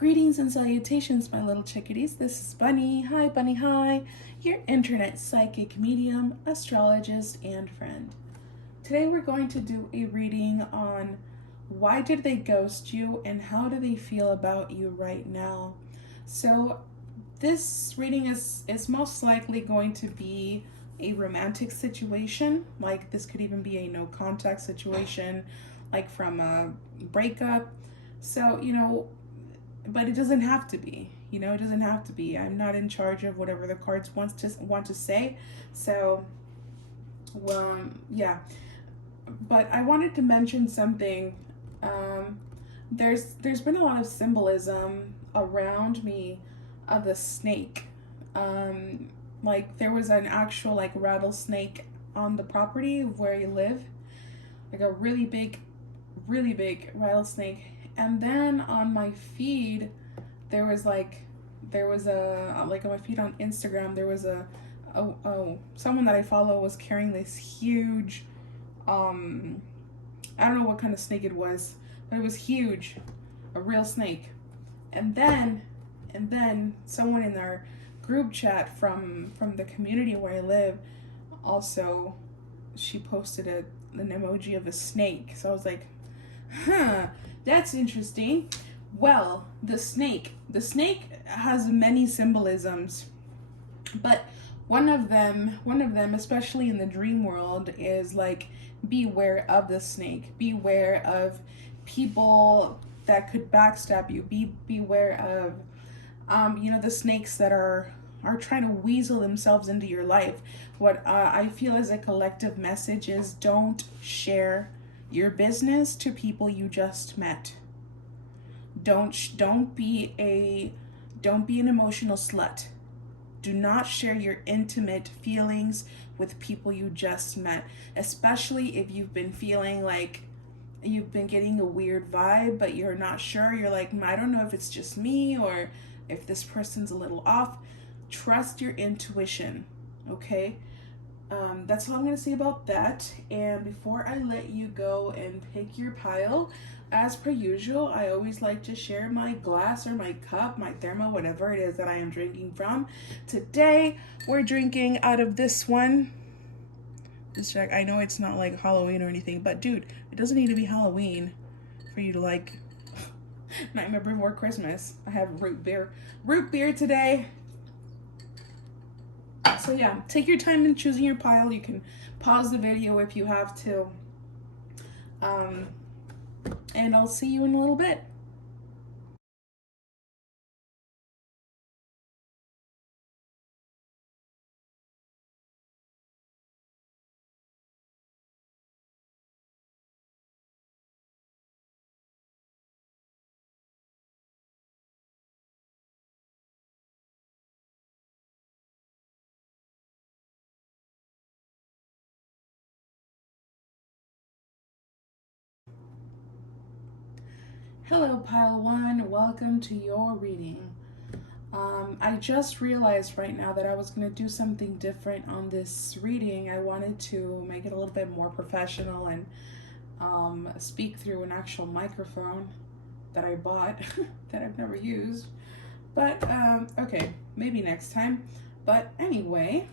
Greetings and salutations, my little chickadees. This is Bunny. Hi, Bunny. Hi, your internet psychic medium, astrologist, and friend. Today we're going to do a reading on why did they ghost you and how do they feel about you right now. So this reading is most likely going to be a romantic situation. Like this could even be a no contact situation, like from a breakup. So, but it doesn't have to be. It doesn't have to be. I'm not in charge of whatever the cards want to say. So, well, yeah. But I wanted to mention something. There's been a lot of symbolism around me of the snake. Like there was an actual like rattlesnake on the property of where you live, like a really big rattlesnake. And then on my feed, there was a like on my feed on Instagram, there was someone that I follow was carrying this huge, I don't know what kind of snake it was, but it was huge, a real snake. And then someone in our group chat from the community where I live, also, she posted an emoji of a snake. So I was like, that's interesting. Well, the snake has many symbolisms, but one of them, especially in the dream world, is like beware of the snake. Beware of people that could backstab you. Beware of the snakes that are trying to weasel themselves into your life. What I feel as a collective message is don't share your business to people you just met. Don't be an emotional slut. Do not share your intimate feelings with people you just met, especially if you've been feeling like you've been getting a weird vibe, but you're not sure. You're like, I don't know if it's just me or if this person's a little off. Trust your intuition, okay? That's all I'm going to say about that. And before I let you go and pick your pile, as per usual, I always like to share my glass or my cup, my thermo, whatever it is that I am drinking from. Today, we're drinking out of this one. This check. I know it's not like Halloween or anything, but dude, it doesn't need to be Halloween for you to like Nightmare Before Christmas. I have root beer today. So yeah, take your time in choosing your pile. You can pause the video if you have to. And I'll see you in a little bit. Hello, Pile 1. Welcome to your reading. I just realized right now that I was going to do something different on this reading. I wanted to make it a little bit more professional and speak through an actual microphone that I bought that I've never used. But, okay, maybe next time. But anyway,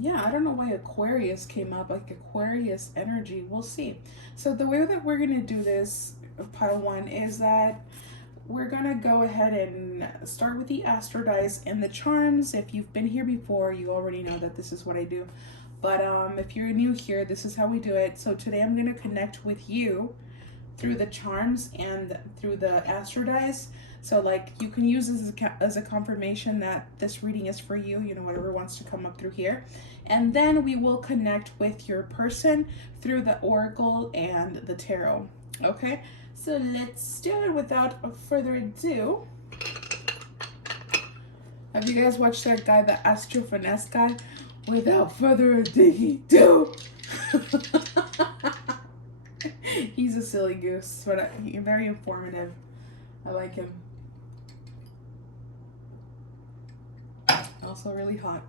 yeah, I don't know why Aquarius came up, like Aquarius energy. We'll see. So the way that we're going to do this, Pile 1, is that we're going to go ahead and start with the astro dice and the charms. If you've been here before, you already know that this is what I do. But if you're new here, this is how we do it. So today I'm going to connect with you through the charms and through the astro dice. So like you can use this as a confirmation that this reading is for you, whatever wants to come up through here. And then we will connect with your person through the oracle and the tarot. Okay, so let's start without further ado. Have you guys watched that guy, the Astro Finesse guy? Without further ado. He's a silly goose, but he's very informative. I like him. Also really hot.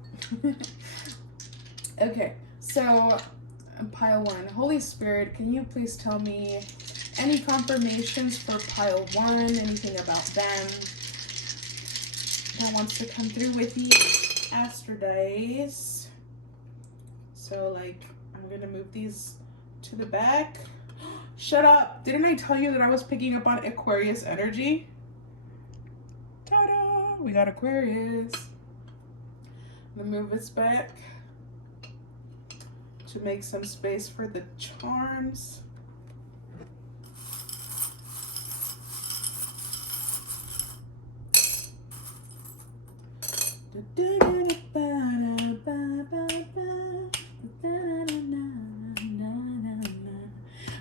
Okay, so Pile 1. Holy Spirit, can you please tell me Any confirmations for pile 1? Anything about them that wants to come through with you? Astrodice. So, like, I'm going to move these to the back. Shut up. Didn't I tell you that I was picking up on Aquarius energy? Ta-da! We got Aquarius. I'm going to move this back to make some space for the charms.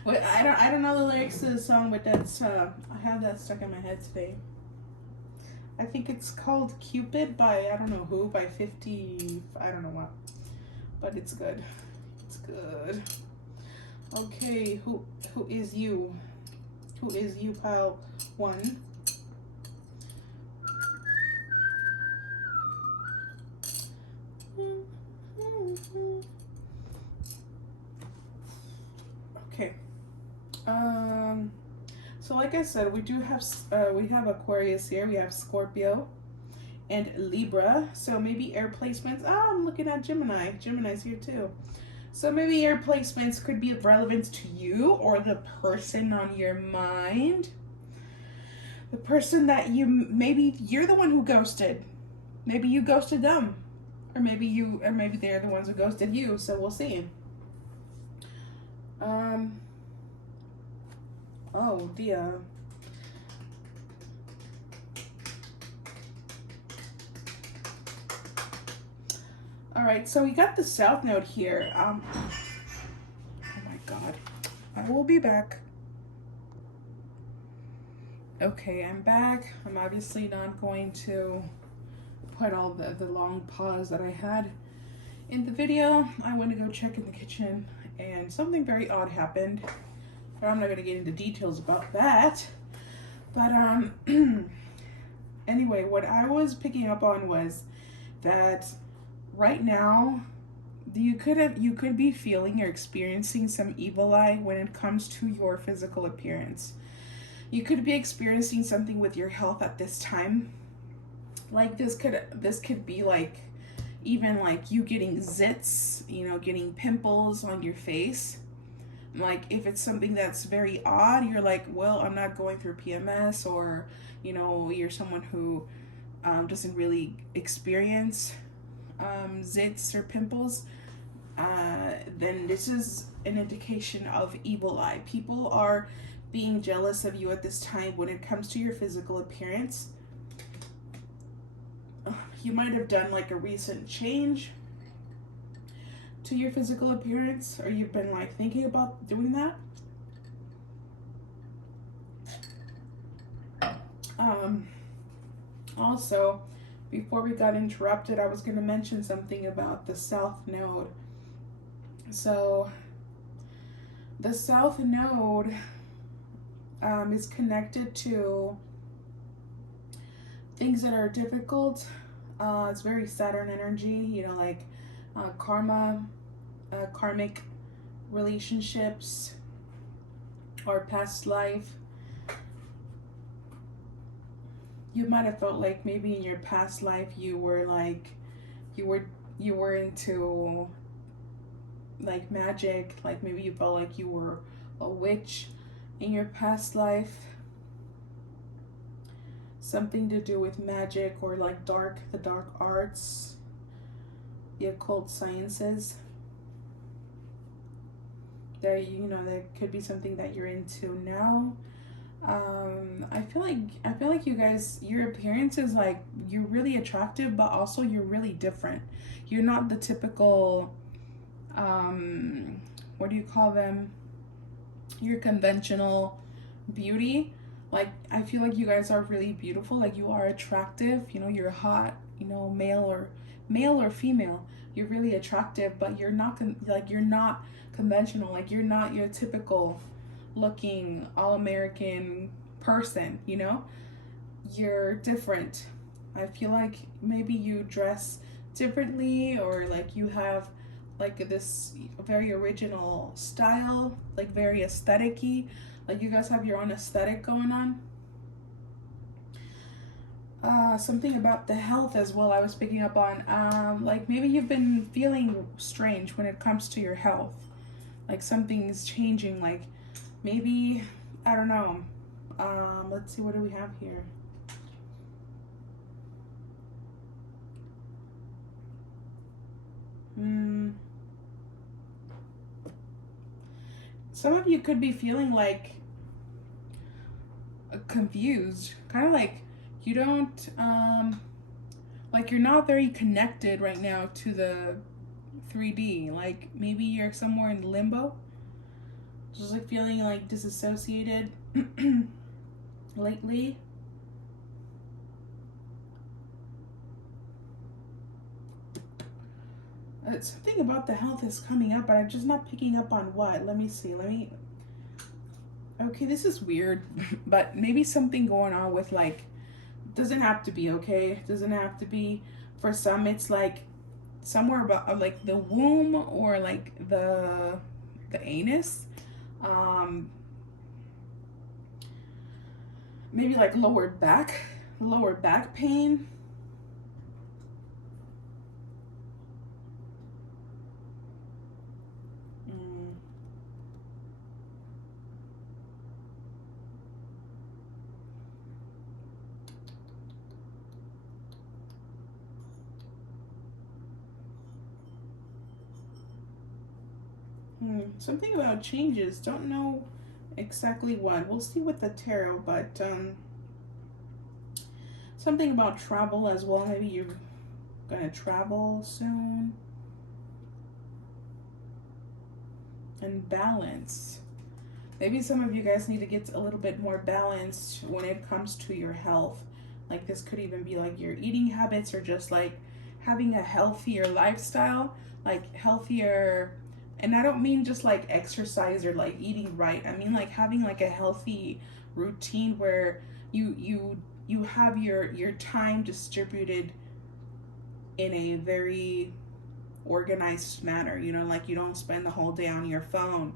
Wait, I don't know the lyrics to the song, but that's I have that stuck in my head today. I think it's called Cupid by I don't know who, by 50, I don't know what, but it's good. It's good. Okay, who is you? Who is you, pile 1? Okay. So like I said, we have Aquarius here. We have Scorpio and Libra. So maybe air placements. Oh, I'm looking at Gemini. Gemini's here too. So maybe air placements could be of relevance to you or the person on your mind. The person that maybe you're the one who ghosted. Maybe you ghosted them. Or maybe they're the ones who ghosted you. So we'll see. Oh dear. All right, so we got the South Node here. Oh my God, I will be back. Okay, I'm back. I'm obviously not going to put all the long pause that I had in the video. I went to go check in the kitchen and something very odd happened. But I'm not going to get into details about that. But anyway, what I was picking up on was that right now you could be feeling or experiencing some evil eye when it comes to your physical appearance. You could be experiencing something with your health at this time. Like this could be like even like you getting zits, getting pimples on your face. Like if it's something that's very odd, you're like, well, I'm not going through PMS, or you're someone who doesn't really experience zits or pimples, then this is an indication of evil eye. People are being jealous of you at this time when it comes to your physical appearance. You might have done like a recent change to your physical appearance, or you've been like thinking about doing that. Also, before we got interrupted, I was going to mention something about the South Node. So the South Node is connected to things that are difficult. It's very Saturn energy, like karma, karmic relationships, or past life. You might have felt like maybe in your past life you were into like magic, like maybe you felt like you were a witch in your past life. Something to do with magic or like the dark arts, the occult sciences. That that could be something that you're into now. I feel like you guys, your appearance is like, you're really attractive, but also you're really different. You're not the typical what do you call them? Your conventional beauty. Like, I feel like you guys are really beautiful. Like, you are attractive. You're hot. Male or female. You're really attractive, but you're not you're not conventional. Like, you're not your typical looking all-American person. You're different. I feel like maybe you dress differently, or like you have like this very original style, like very aesthetic-y. Like you guys have your own aesthetic going on. Something about the health as well I was picking up on. Like maybe you've been feeling strange when it comes to your health. Like something's changing. Like maybe, I don't know. Let's see, what do we have here? Some of you could be feeling like confused, kind of like you don't, like you're not very connected right now to the 3D. Like maybe you're somewhere in limbo, just like feeling like disassociated lately. Something about the health is coming up, but I'm just not picking up on what. Let me see. Okay, this is weird, but maybe something going on with like, doesn't have to be, okay? Doesn't have to be. For some, it's like somewhere about like the womb or like the anus. Maybe like lower back pain. Something about changes. Don't know exactly what. We'll see with the tarot, but something about travel as well. Maybe you're gonna travel soon. And balance. Maybe some of you guys need to get a little bit more balanced when it comes to your health. Like this could even be like your eating habits, or just like having a healthier lifestyle, like healthier. And I don't mean just like exercise or like eating right. I mean like having like a healthy routine where you have your time distributed in a very organized manner. You know, like you don't spend the whole day on your phone.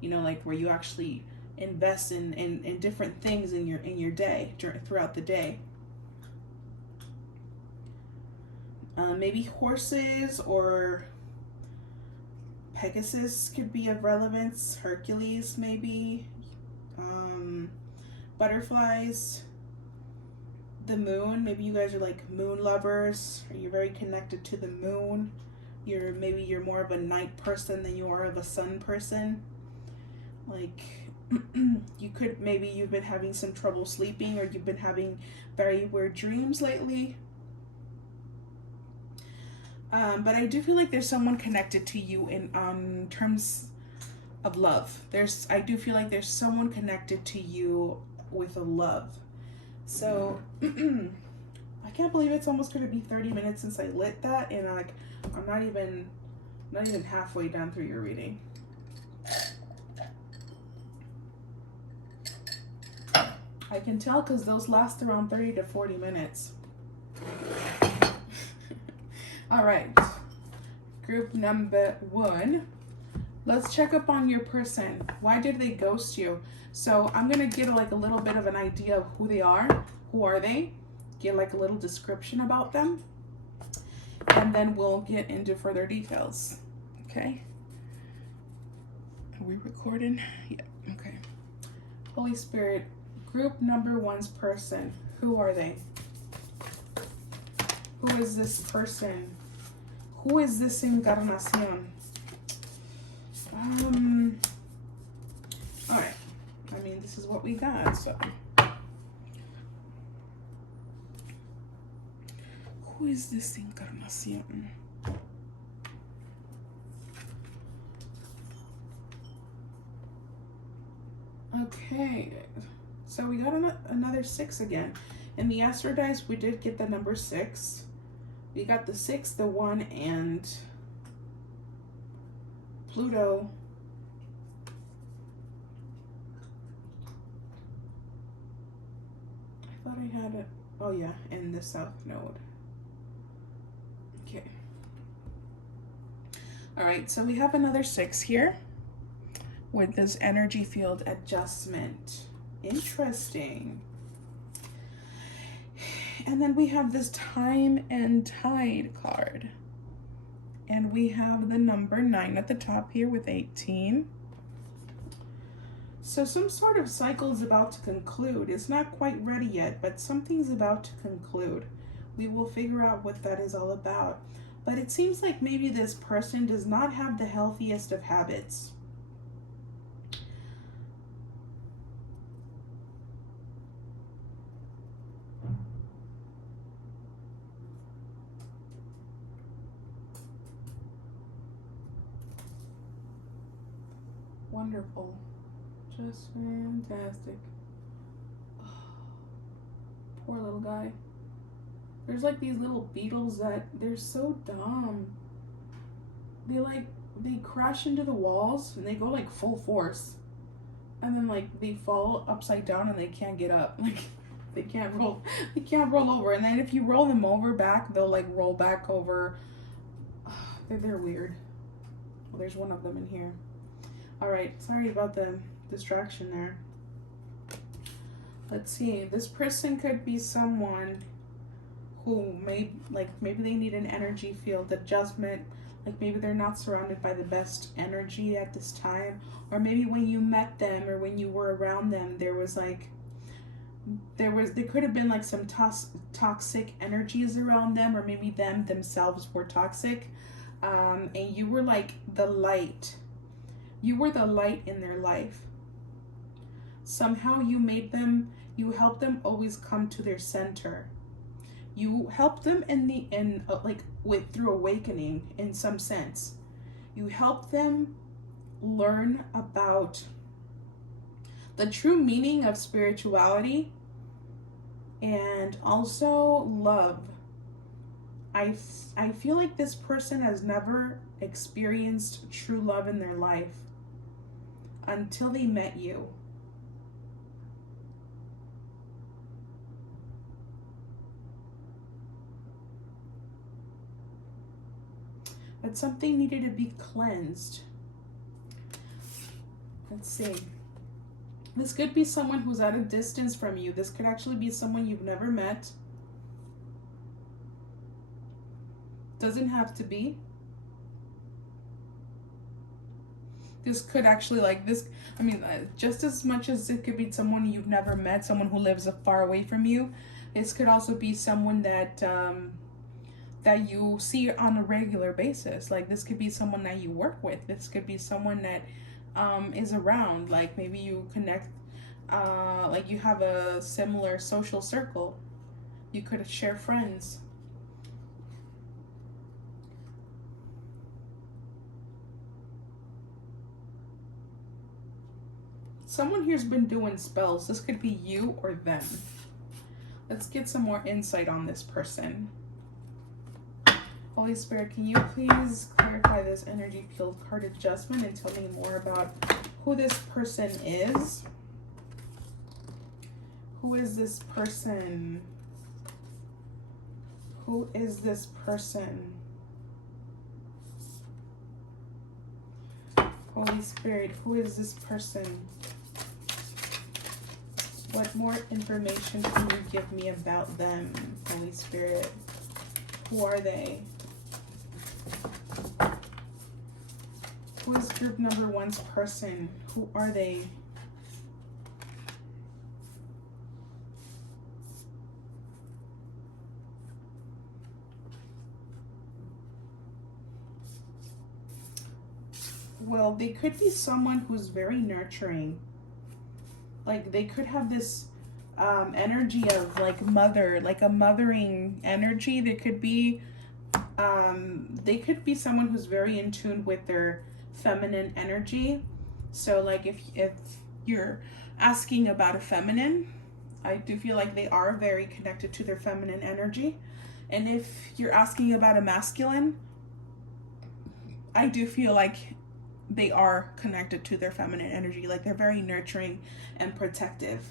You know, like where you actually invest in different things in your day throughout the day. Maybe horses or Pegasus could be of relevance. Hercules, maybe. Butterflies. The moon. Maybe you guys are like moon lovers. Or you're very connected to the moon. Maybe you're more of a night person than you are of a sun person. Like maybe you've been having some trouble sleeping, or you've been having very weird dreams lately. But I do feel like there's someone connected to you in terms of love. I do feel like there's someone connected to you with a love. So I can't believe it's almost going to be 30 minutes since I lit that, and I'm not even halfway down through your reading. I can tell because those last around 30 to 40 minutes. All right, group number 1. Let's check up on your person. Why did they ghost you? So I'm gonna get like a little bit of an idea of who they are. Who are they? Get like a little description about them. And then we'll get into further details. Okay? Are we recording? Yeah, okay. Holy Spirit, group number 1's person. Who are they? Who is this person? Who is this encarnación? All right. I mean, this is what we got, so. Who is this encarnación? Okay. So we got another 6 again. In the Astro Dice, we did get the number 6. We got the 6, the 1, and Pluto. I thought I had it. Oh yeah, in the South Node. Okay. All right, so we have another 6 here. with this energy field adjustment. Interesting. And then we have this time and tide card. And we have the number 9 at the top here with 18. So some sort of cycle is about to conclude. It's not quite ready yet, but something's about to conclude. We will figure out what that is all about. But it seems like maybe this person does not have the healthiest of habits. Wonderful. Just fantastic. Oh, poor little guy. There's like these little beetles that they're so dumb. They crash into the walls and they go like full force. And then like they fall upside down and they can't get up. Like they can't roll over. And then if you roll them over back, they'll like roll back over. They're weird. Well, there's one of them in here. All right, sorry about the distraction there. Let's see. This person could be someone who maybe they need an energy field adjustment. Like maybe they're not surrounded by the best energy at this time, or maybe when you met them or when you were around them, there could have been like some toxic energies around them, or maybe them themselves were toxic, and you were like the light. You were the light in their life. Somehow you helped them always come to their center. You helped them through awakening in some sense. You helped them learn about the true meaning of spirituality and also love. I feel like this person has never experienced true love in their life until they met you. But something needed to be cleansed. Let's see. This could be someone who's at a distance from you. This could actually be someone you've never met. Doesn't have to be. This could actually just as much as it could be someone you've never met, someone who lives far away from you, this could also be someone that you see on a regular basis. Like this could be someone that you work with. This could be someone that is around. Like maybe you connect, like you have a similar social circle. You could share friends. Someone here's been doing spells. This could be you or them. Let's get some more insight on this person. Holy Spirit, can you please clarify this energy field card adjustment and tell me more about who this person is? Who is this person? Who is this person? Holy Spirit, who is this person? What more information can you give me about them, Holy Spirit? Who are they? Who is group number 1's person? Who are they? Well, they could be someone who's very nurturing. Like they could have this energy of like a mothering energy. They could be someone who's very in tune with their feminine energy. So like if you're asking about a feminine, I do feel like they are very connected to their feminine energy. And if you're asking about a masculine, I do feel like they are connected to their feminine energy. Like they're very nurturing and protective.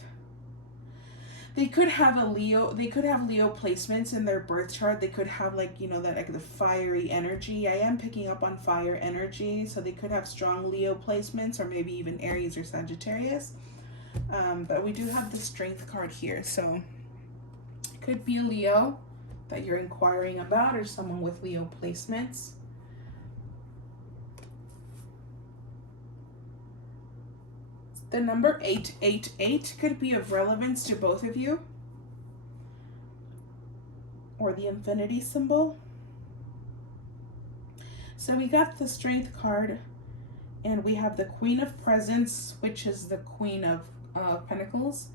They could have a Leo, they could have Leo placements in their birth chart. They could have like, you know, that like the fiery energy. I am picking up on fire energy. So they could have strong Leo placements, or maybe even Aries or Sagittarius. But we do have the Strength card here. So it could be a Leo that you're inquiring about, or someone with Leo placements. The number 888 could be of relevance to both of you, or the infinity symbol. So we got the Strength card, and we have the Queen of Presents, which is the Queen of Pentacles.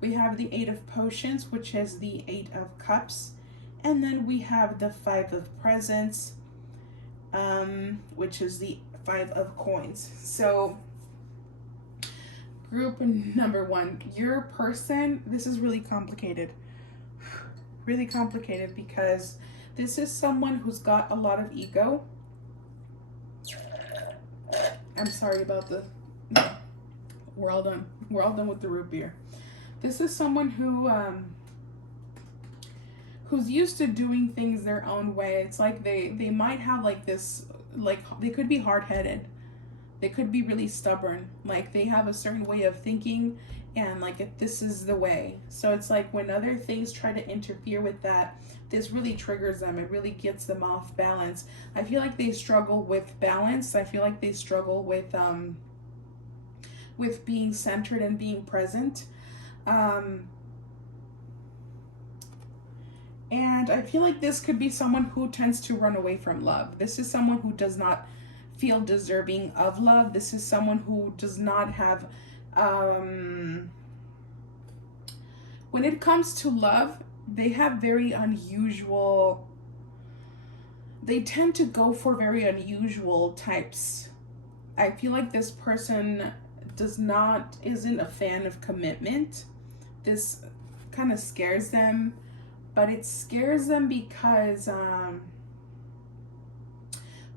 We have the 8 of Potions, which is the 8 of Cups. And then we have the 5 of Presents, which is the 5 of Coins. So group number 1, your person, this is really complicated. Really complicated, because this is someone who's got a lot of ego. I'm sorry about the... We're all done. We're all done with the root beer. This is someone who who's used to doing things their own way. It's like they might have like this, like they could be hard-headed. They could be really stubborn. Like they have a certain way of thinking, and like if this is the way. So it's like when other things try to interfere with that, this really triggers them. It really gets them off balance. I feel like they struggle with balance. I feel like they struggle with being centered and being present. And I feel like this could be someone who tends to run away from love. This is someone who does not feel deserving of love. This is someone who does not have, when it comes to love, they have very unusual, they tend to go for very unusual types. I feel like this person isn't a fan of commitment. This kind of scares them, but it scares them because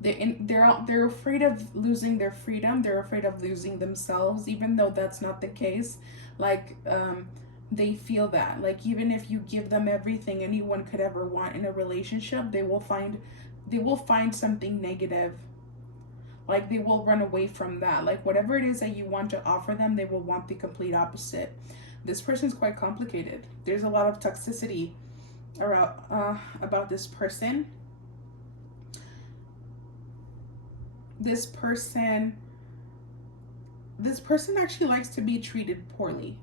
they're afraid of losing their freedom. They're afraid of losing themselves, even though that's not the case. Like they feel that, like, even if you give them everything anyone could ever want in a relationship, they will find something negative. Like they will run away from that. Like whatever it is that you want to offer them, they will want the complete opposite. This person's quite complicated. There's a lot of toxicity around about this person. This person actually likes to be treated poorly.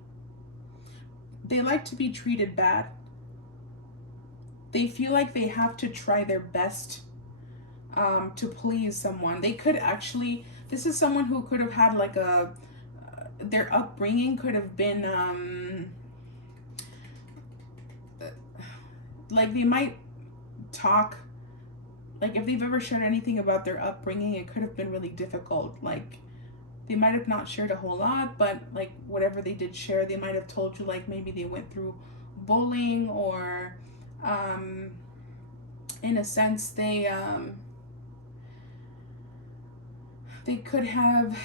They like to be treated bad. They feel like they have to try their best to please someone. They could actually, this is someone who could have had like their upbringing could have been like they might talk, like if they've ever shared anything about their upbringing, it could have been really difficult. Like they might have not shared a whole lot, but like whatever they did share, they might have told you like maybe they went through bullying, or in a sense they could have,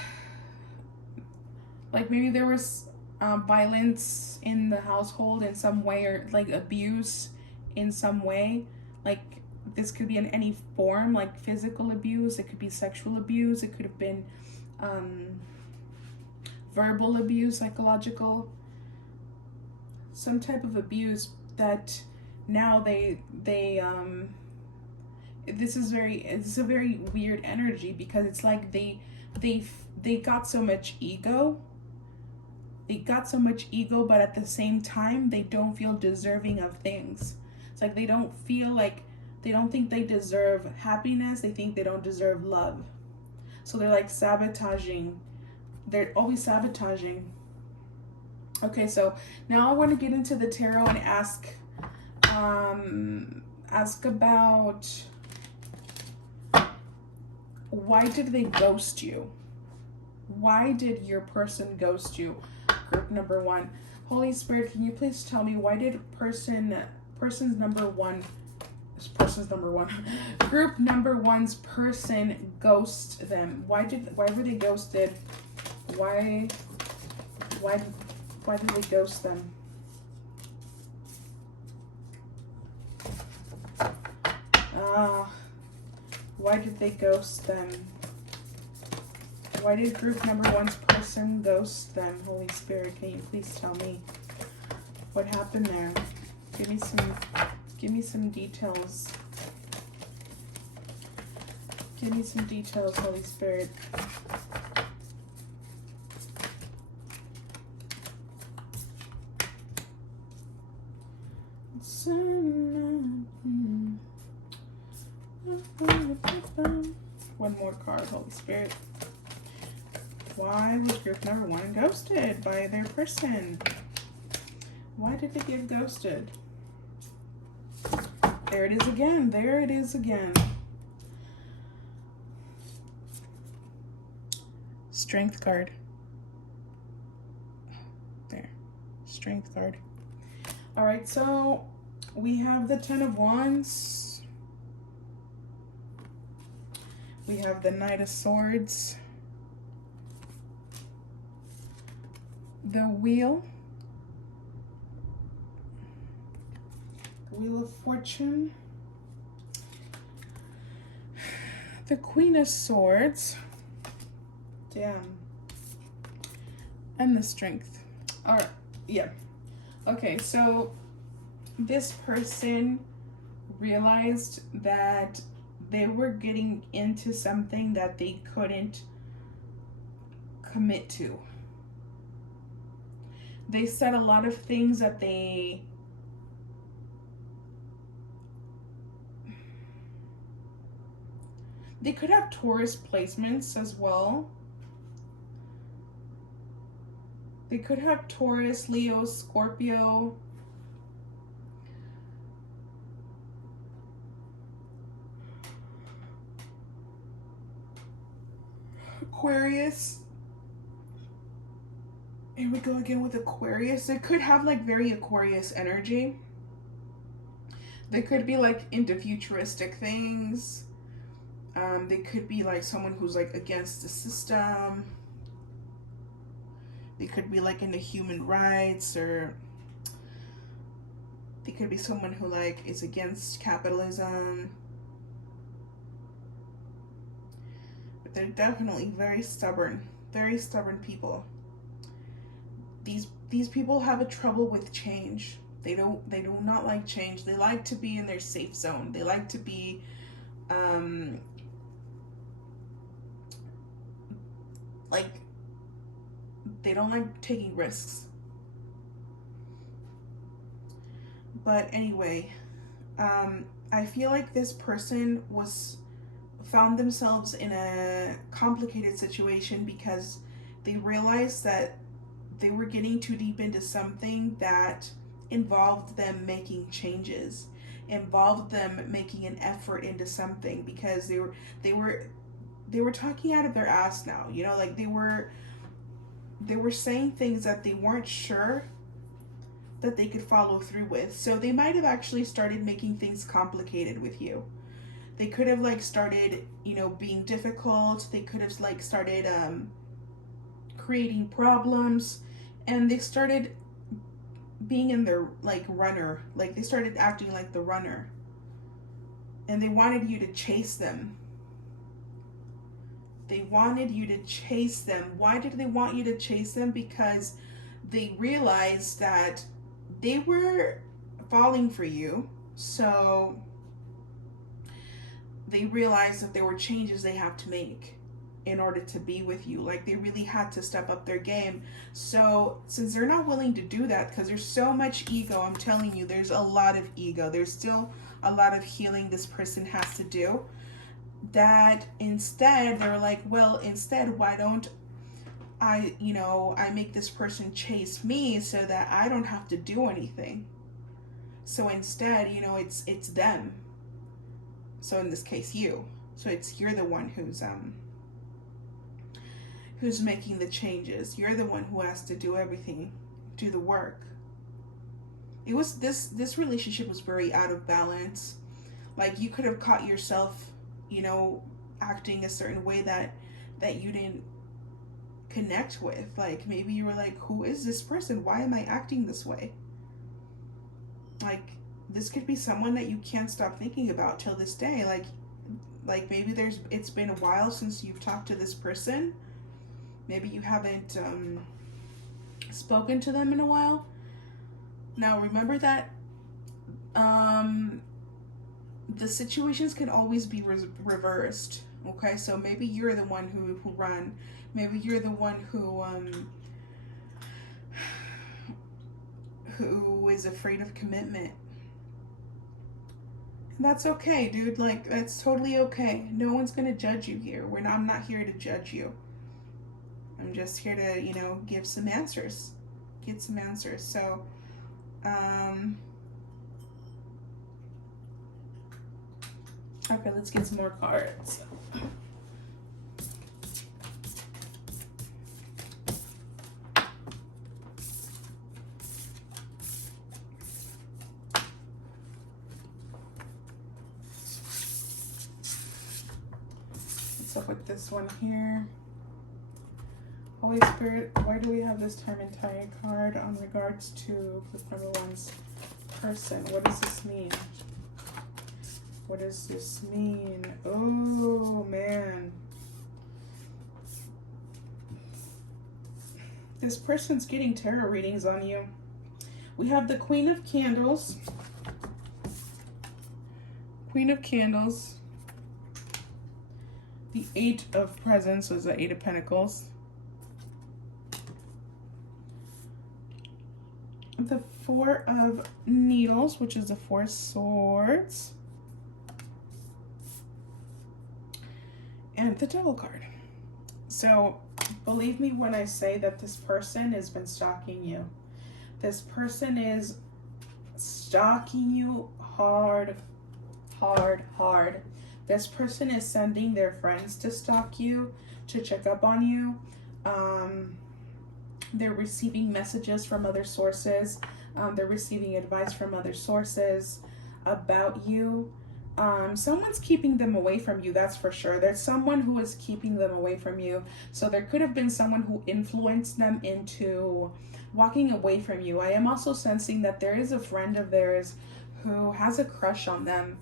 like maybe there was violence in the household in some way, or like abuse in some way. Like this could be in any form, like physical abuse, it could be sexual abuse, it could have been verbal abuse, psychological, some type of abuse that now it's a very weird energy, because it's like they got so much ego. They got so much ego, but at the same time, they don't feel deserving of things. It's like they don't think they deserve happiness. They think they don't deserve love. So they're like sabotaging. They're always sabotaging. Okay, so now I want to get into the tarot and ask about why did they ghost you? Why did your person ghost you? Group number 1. Holy Spirit, can you please tell me, why did person's number one group number 1's person ghost them? Why were they ghosted? Why did they ghost them? Ah, why did they ghost them? Why did group number one's person ghost them? Holy Spirit, can you please tell me what happened there? Give me some details. Give me some details, Holy Spirit. One more card, Holy Spirit. Why was group number one ghosted by their person? Why did they get ghosted? There it is again. There it is again. Strength card. There. Strength card. All right, so we have the Ten of Wands. We have the Knight of Swords. The Wheel. The Wheel of Fortune. The Queen of Swords. Damn. And the Strength. All right, yeah. Okay, so this person realized that they were getting into something that they couldn't commit to. They said a lot of things that they could have Taurus placements as well. They could have Taurus, Leo, Scorpio. Aquarius. Here we go again with Aquarius. They could have like very Aquarius energy. They could be like into futuristic things. They could be like someone who's like against the system. They could be like into human rights, or they could be someone who like is against capitalism. But they're definitely very stubborn people. These people have a trouble with change. They do not like change. They like to be in their safe zone. They like to be like, they don't like taking risks. But anyway, I feel like this person found themselves in a complicated situation because they realized that they were getting too deep into something that involved them making changes, involved them making an effort into something, because they were talking out of their ass now, you know, like they were saying things that they weren't sure that they could follow through with. So they might have actually started making things complicated with you. They could have like started, you know, being difficult. They could have like started creating problems, and they started being in their like runner, like they started acting like the runner, and they wanted you to chase them. They wanted you to chase them. Why did they want you to chase them? Because they realized that they were falling for you. So they realized that there were changes they have to make in order to be with you. Like they really had to step up their game. So since they're not willing to do that, because there's so much ego, I'm telling you, there's a lot of ego. There's still a lot of healing this person has to do. That instead they're like, well, instead, why don't I make this person chase me so that I don't have to do anything. So instead, it's them. So in this case, you. So you're the one who's making the changes. You're the one who has to do everything, do the work. It was this relationship was very out of balance. Like you could have caught yourself, acting a certain way that you didn't connect with. Like maybe you were like, who is this person? Why am I acting this way? Like this could be someone that you can't stop thinking about till this day. Like maybe it's been a while since you've talked to this person. Maybe you haven't spoken to them in a while. Now remember that the situations can always be reversed. Okay, so maybe you're the one who run. Maybe you're the one who is afraid of commitment. And that's okay, dude. Like, that's totally okay. No one's gonna judge you here. I'm not here to judge you. I'm just here to, give some answers. Get some answers. So, okay, let's get some more cards. What's up with this one here? Holy Spirit, why do we have this Time and Tide card on regards to group number one's person? What does this mean? What does this mean? Oh, man. This person's getting tarot readings on you. We have the Queen of Candles. Queen of Candles. The Eight of Presents is the Eight of Pentacles. The Four of Needles, which is the Four of Swords. And the Devil card. So, believe me when I say that this person has been stalking you. This person is stalking you hard, hard, hard. This person is sending their friends to stalk you, to check up on you. They're receiving messages from other sources. They're receiving advice from other sources about you. Someone's keeping them away from you, that's for sure. There's someone who is keeping them away from you. So there could have been someone who influenced them into walking away from you. I am also sensing that there is a friend of theirs who has a crush on them.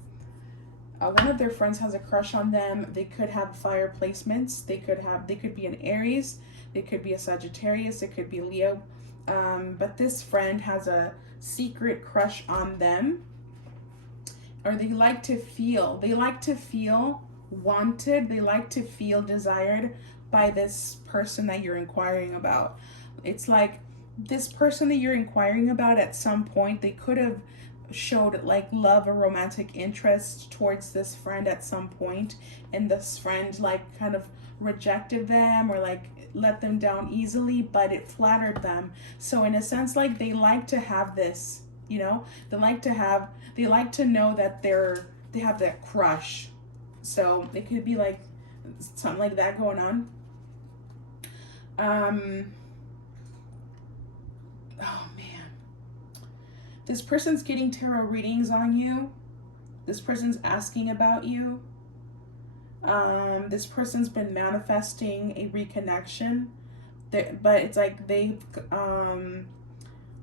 One of their friends has a crush on them. They could have fire placements. They could be an Aries. They could be a Sagittarius. It could be Leo. But this friend has a secret crush on them. Or they like to feel wanted. They like to feel desired by this person that you're inquiring about. It's like this person that you're inquiring about, at some point, they could have showed like love or romantic interest towards this friend at some point, and this friend like kind of rejected them or like let them down easily, but it flattered them. So in a sense, like, they like to have this, they like to know that they have that crush. So it could be like something like that going on. Oh man, this person's getting tarot readings on you. This person's asking about you. This person's been manifesting a reconnection, but it's like they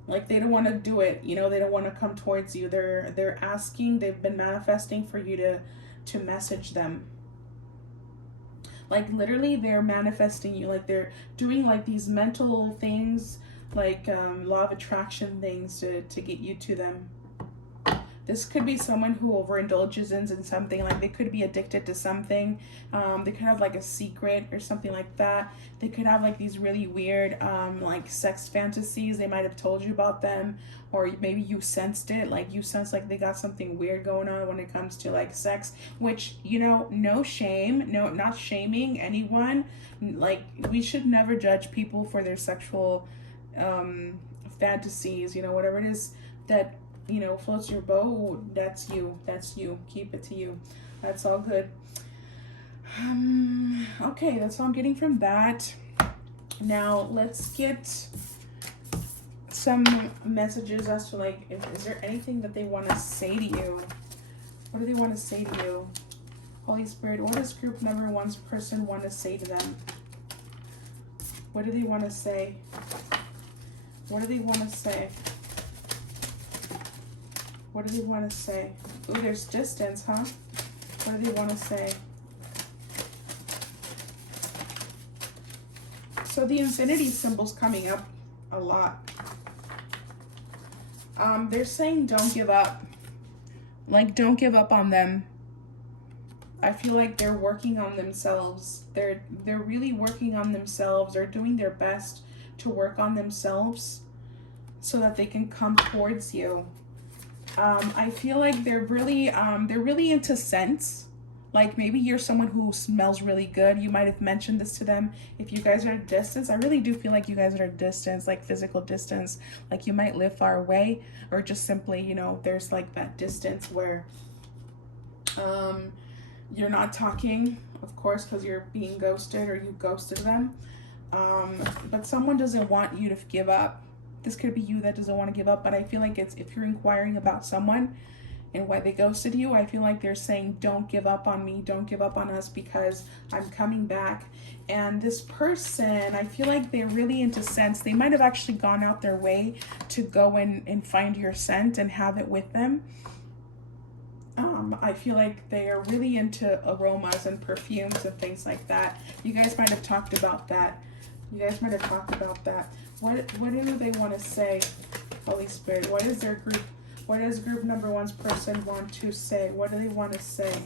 don't want to do it. They don't want to come towards you. They're asking. They've been manifesting for you to message them. Like literally, they're manifesting you. Like they're doing like these mental things, like law of attraction things to get you to them. This could be someone who overindulges in something, like they could be addicted to something. They could have like a secret or something like that. They could have like these really weird like sex fantasies. They might have told you about them, or maybe you sensed it. Like you sense like they got something weird going on when it comes to like sex, which, no shame, not shaming anyone. Like, we should never judge people for their sexual fantasies, whatever it is that floats your boat. That's you. Keep it to you. That's all good. Okay, that's all I'm getting from that. Now let's get some messages as to like, is there anything that they want to say to you? What do they want to say to you? Holy Spirit, what does group number one's person want to say to them? What do they want to say? What do they want to say? What do they want to say? Ooh, there's distance, huh? What do they want to say? So the infinity symbol's coming up a lot. They're saying don't give up. Like, don't give up on them. I feel like they're working on themselves. They're really working on themselves. They're doing their best to work on themselves so that they can come towards you. I feel like they're really into scents. Like, maybe you're someone who smells really good. You might have mentioned this to them. If you guys are at a distance, I really do feel like you guys are at a distance, like physical distance. Like, you might live far away, or just simply, you know, there's like that distance where you're not talking, of course, because you're being ghosted or you ghosted them. But someone doesn't want you to give up. This could be you that doesn't want to give up, but I feel like it's, if you're inquiring about someone and why they ghosted you, I feel like they're saying, don't give up on me, don't give up on us, because I'm coming back. And this person, I feel like they're really into scents. They might have actually gone out their way to go and find your scent and have it with them. I feel like they are really into aromas and perfumes and things like that. You guys might have talked about that. What do they want to say, Holy Spirit? What is their group? What does group number one's person want to say? What do they want to say?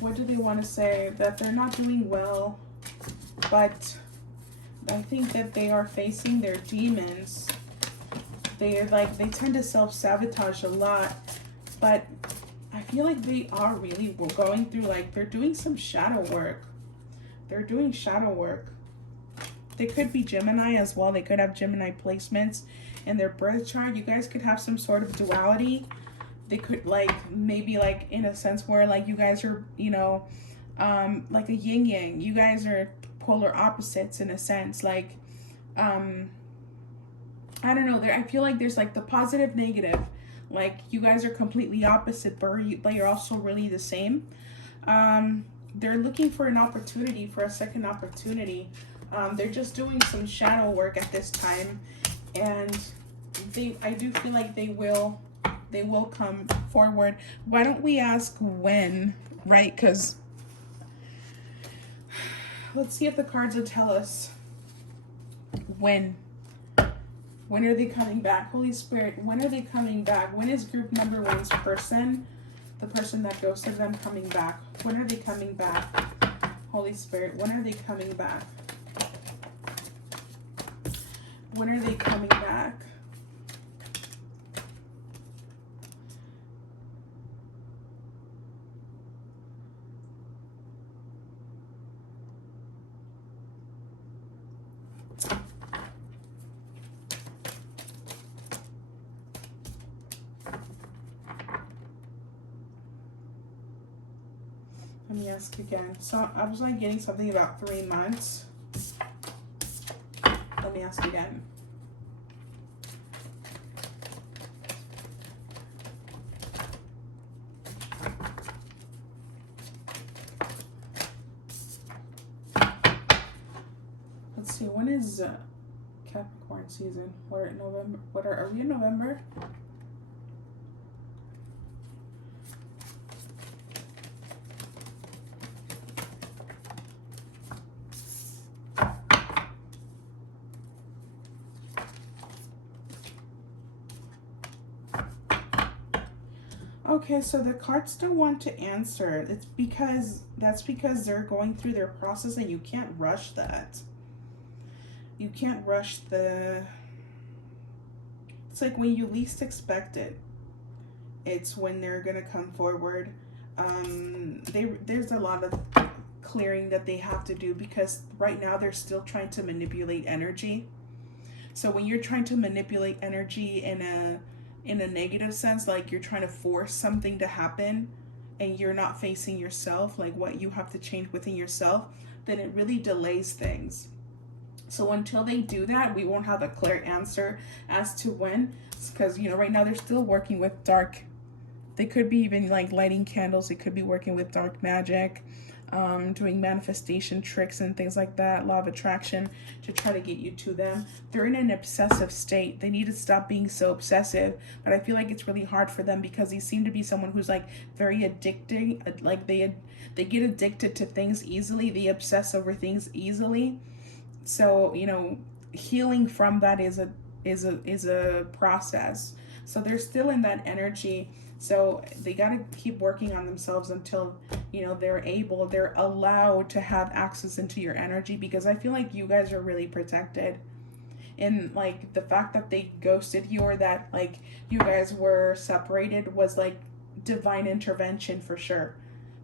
What do they want to say? That they're not doing well, but I think that they are facing their demons. They tend to self-sabotage a lot, but I feel like they are really going through, like, they're doing some shadow work. They're doing shadow work. They could be Gemini as well. They could have Gemini placements in their birth chart. You guys could have some sort of duality. They could, like, maybe, like, in a sense where, like, you guys are, you know, like a yin yang. You guys are polar opposites in a sense. Like, I don't know. I feel like there's, like, the positive, negative. Like, you guys are completely opposite, but you're also really the same. They're looking for an opportunity, for a second opportunity. They're just doing some shadow work at this time, and I do feel like they will come forward. Why don't we ask when, right? Because let's see if the cards will tell us when. When are they coming back? Holy Spirit, when are they coming back? When is group number one's person, the person that ghosted them, coming back? When are they coming back? Holy Spirit, when are they coming back? When are they coming back? Let me ask again. So I was like getting something about 3 months. Let me ask again. Let's see, when is Capricorn season? We're in November. Are we in November? Okay, so the cards don't want to answer. That's because they're going through their process, and you can't rush that. You can't rush it's like when you least expect it. It's when they're gonna come forward. There's a lot of clearing that they have to do, because right now they're still trying to manipulate energy. So when you're trying to manipulate energy in a negative sense, like you're trying to force something to happen and you're not facing yourself, like what you have to change within yourself, then it really delays things. So until they do that, we won't have a clear answer as to when, because, you know, right now they're still working with dark. They could be even like lighting candles. They could be working with dark magic. doing manifestation tricks and things like that, law of attraction, to try to get you to them. They're in an obsessive state. They need to stop being so obsessive, but I feel like it's really hard for them because they seem to be someone who's like very addicting. Like they get addicted to things easily. They obsess over things easily. So, you know, healing from that is a process. So they're still in that energy. So they got to keep working on themselves until, you know, they're allowed to have access into your energy, because I feel like you guys are really protected. And like the fact that they ghosted you, or that like you guys were separated, was like divine intervention for sure.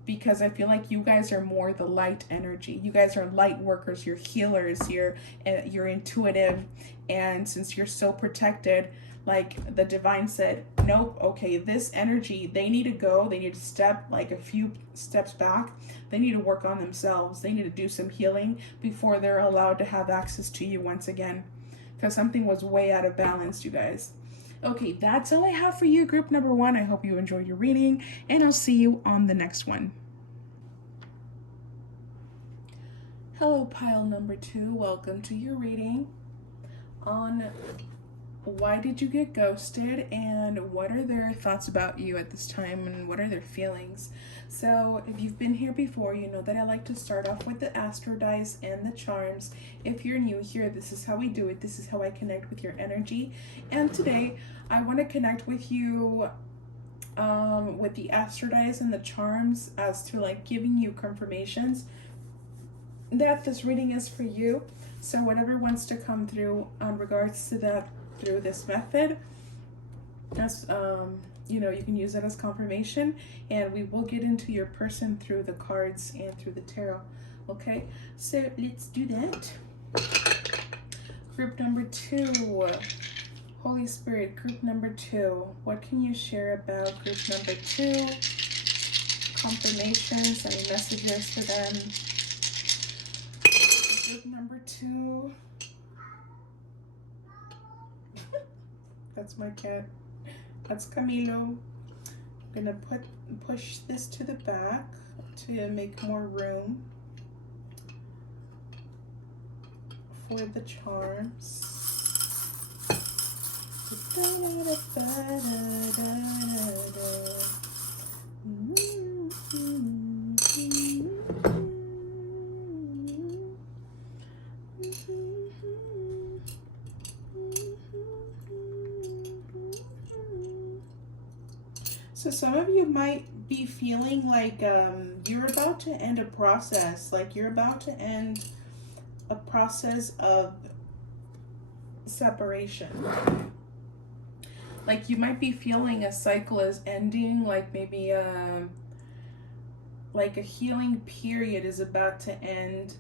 Because I feel like you guys are more the light energy. You guys are light workers, you're healers, you're intuitive, and since you're so protected, like the divine said, nope, okay, this energy, they need to go, they need to step like a few steps back, they need to work on themselves, they need to do some healing before they're allowed to have access to you once again, because something was way out of balance, you guys. Okay, that's all I have for you, group number 1. I hope you enjoyed your reading, and I'll see you on the next one. Hello, pile number 2. Welcome to your reading on why did you get ghosted, and what are their thoughts about you at this time, and what are their feelings. So if you've been here before, you know that I like to start off with the astro dice and the charms. If you're new here, this is how we do it. This is how I connect with your energy. And today I want to connect with you with the astro dice and the charms, as to like giving you confirmations that this reading is for you. So whatever wants to come through in regards to that through this method, as you know, you can use it as confirmation, and we will get into your person through the cards and through the tarot. Okay, so let's do that. Group number 2, Holy Spirit, group number 2, what can you share about group number 2? Confirmations, any messages for them? Group number 2. That's my cat. That's Camilo. I'm gonna push this to the back to make more room for the charms. So some of you might be feeling like you're about to end a process, like you're about to end a process of separation. Like you might be feeling a cycle is ending, like maybe like a healing period is about to end,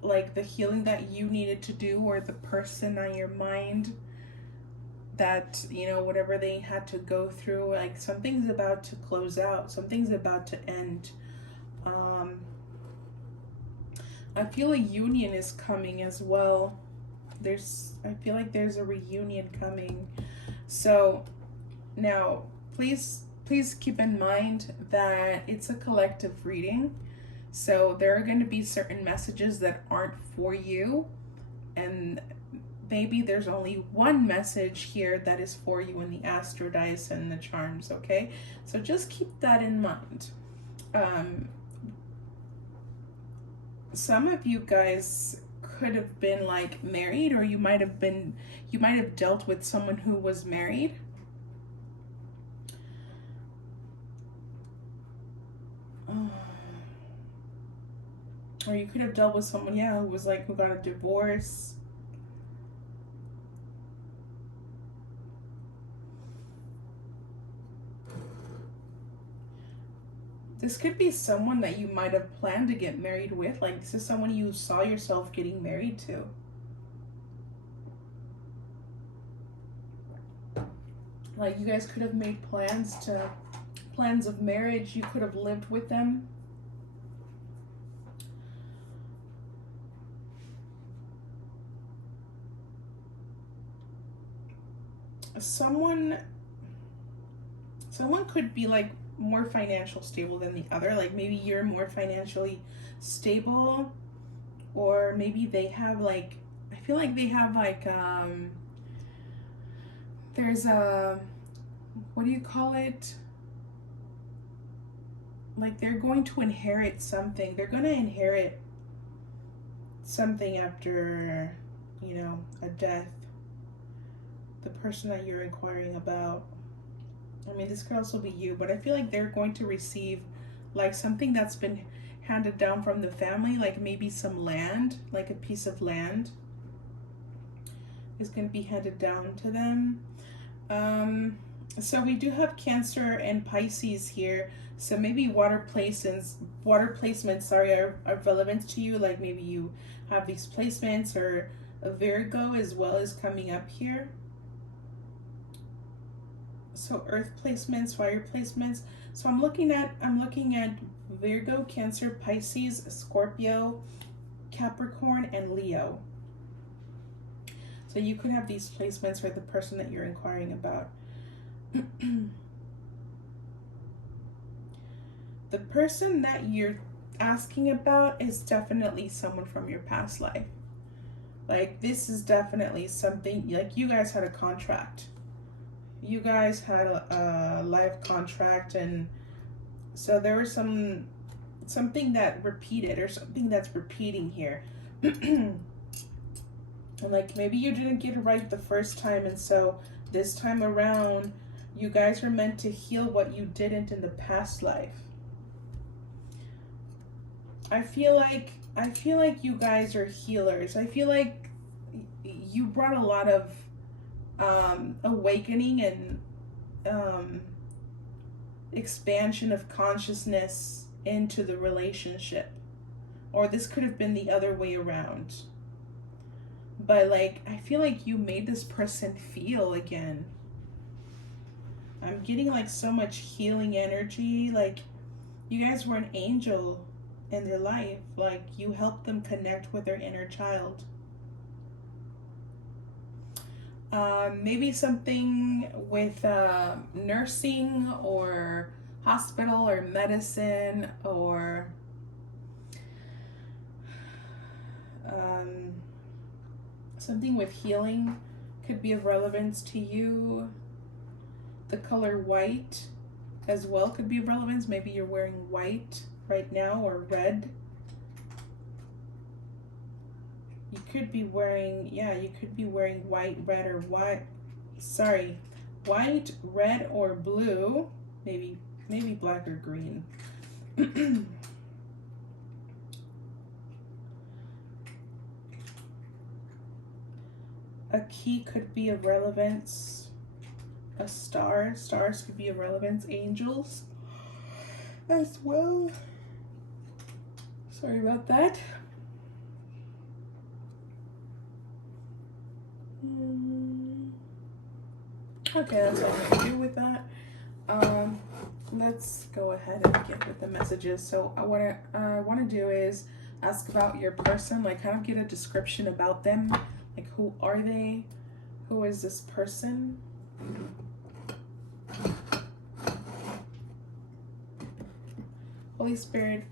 like the healing that you needed to do, or the person on your mind that, you know, whatever they had to go through, like something's about to close out, something's about to end. I feel a union is coming as well. I feel like there's a reunion coming. So now please keep in mind that it's a collective reading, so there are going to be certain messages that aren't for you, and maybe there's only one message here that is for you in the astro dice and the charms. Okay, so just keep that in mind. Some of you guys could have been like married, or you might have dealt with someone who was married. Or you could have dealt with someone, yeah, who got a divorce. This could be someone that you might have planned to get married with. Like this is someone you saw yourself getting married to. Like you guys could have made plans of marriage. You could have lived with them. Someone could be like more financial stable than the other. Like maybe you're more financially stable, or maybe they have like, I feel like they have like there's a, what do you call it? Like they're going to inherit something. They're going to inherit something after, you know, a death. The person that you're inquiring about. I mean, this could also be you, but I feel like they're going to receive like something that's been handed down from the family, like maybe some land, like a piece of land is going to be handed down to them. So we do have Cancer and Pisces here. So maybe water placements, sorry, are relevant to you. Like maybe you have these placements, or a Virgo as well is coming up here. So earth placements, fire placements. So I'm looking at Virgo, Cancer, Pisces, Scorpio, Capricorn, and Leo. So you could have these placements for the person that you're inquiring about. The person that you're asking about is definitely someone from your past life. Like this is definitely something, like you guys had a contract. You guys had a life contract, and so there was something that repeated, or something that's repeating here. And like maybe you didn't get it right the first time, and so this time around you guys were meant to heal what you didn't in the past life. I feel like you guys are healers. I feel like you brought a lot of awakening and expansion of consciousness into the relationship. Or this could have been the other way around. But like, I feel like you made this person feel again. I'm getting like so much healing energy. Like you guys were an angel in their life. Like you helped them connect with their inner child. Maybe something with nursing or hospital or medicine, or something with healing could be of relevance to you. The color white as well could be of relevance. Maybe you're wearing white right now, or red. You could be wearing, white, red, or white, red, or blue. Maybe black or green. A key could be of relevance. A star. Stars could be of relevance. Angels as well. Sorry about that. Okay, that's all I'm gonna do with that. Let's go ahead and get with the messages. So what I want to do is ask about your person, like kind of get a description about them. Like, who are they? Who is this person? Holy Spirit,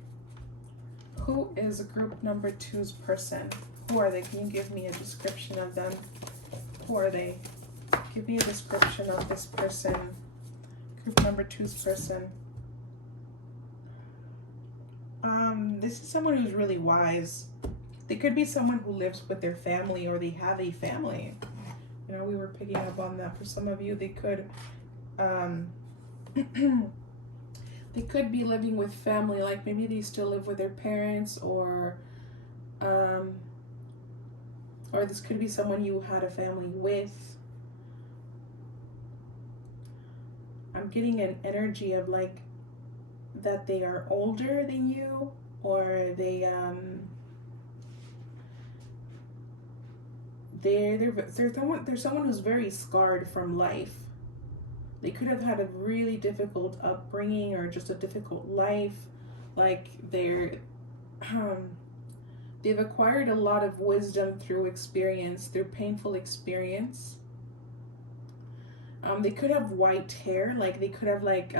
who is group number 2's person? Who are they? Can you give me a description of them? Who are they? Give me a description of this person. Group number 2's person. This is someone who's really wise. They could be someone who lives with their family, or they have a family. You know, we were picking up on that for some of you. They could they could be living with family, like maybe they still live with their parents, or this could be someone you had a family with. I'm getting an energy of like that they are older than you, or they're someone who's very scarred from life. They could have had a really difficult upbringing, or just a difficult life. Like they've acquired a lot of wisdom through experience, through painful experience. They could have white hair, like they could have like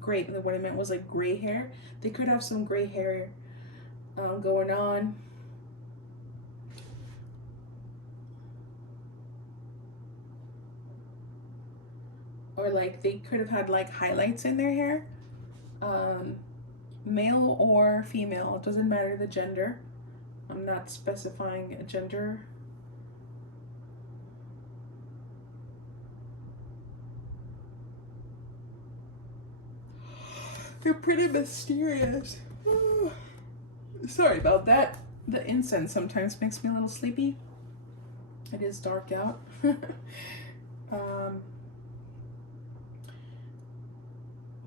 gray. What I meant was like gray hair. They could have some gray hair going on. Or like they could have had like highlights in their hair. Um, Male or female, it doesn't matter the gender. I'm not specifying a gender. They're pretty mysterious. Sorry about that. The incense sometimes makes me a little sleepy. It is dark out.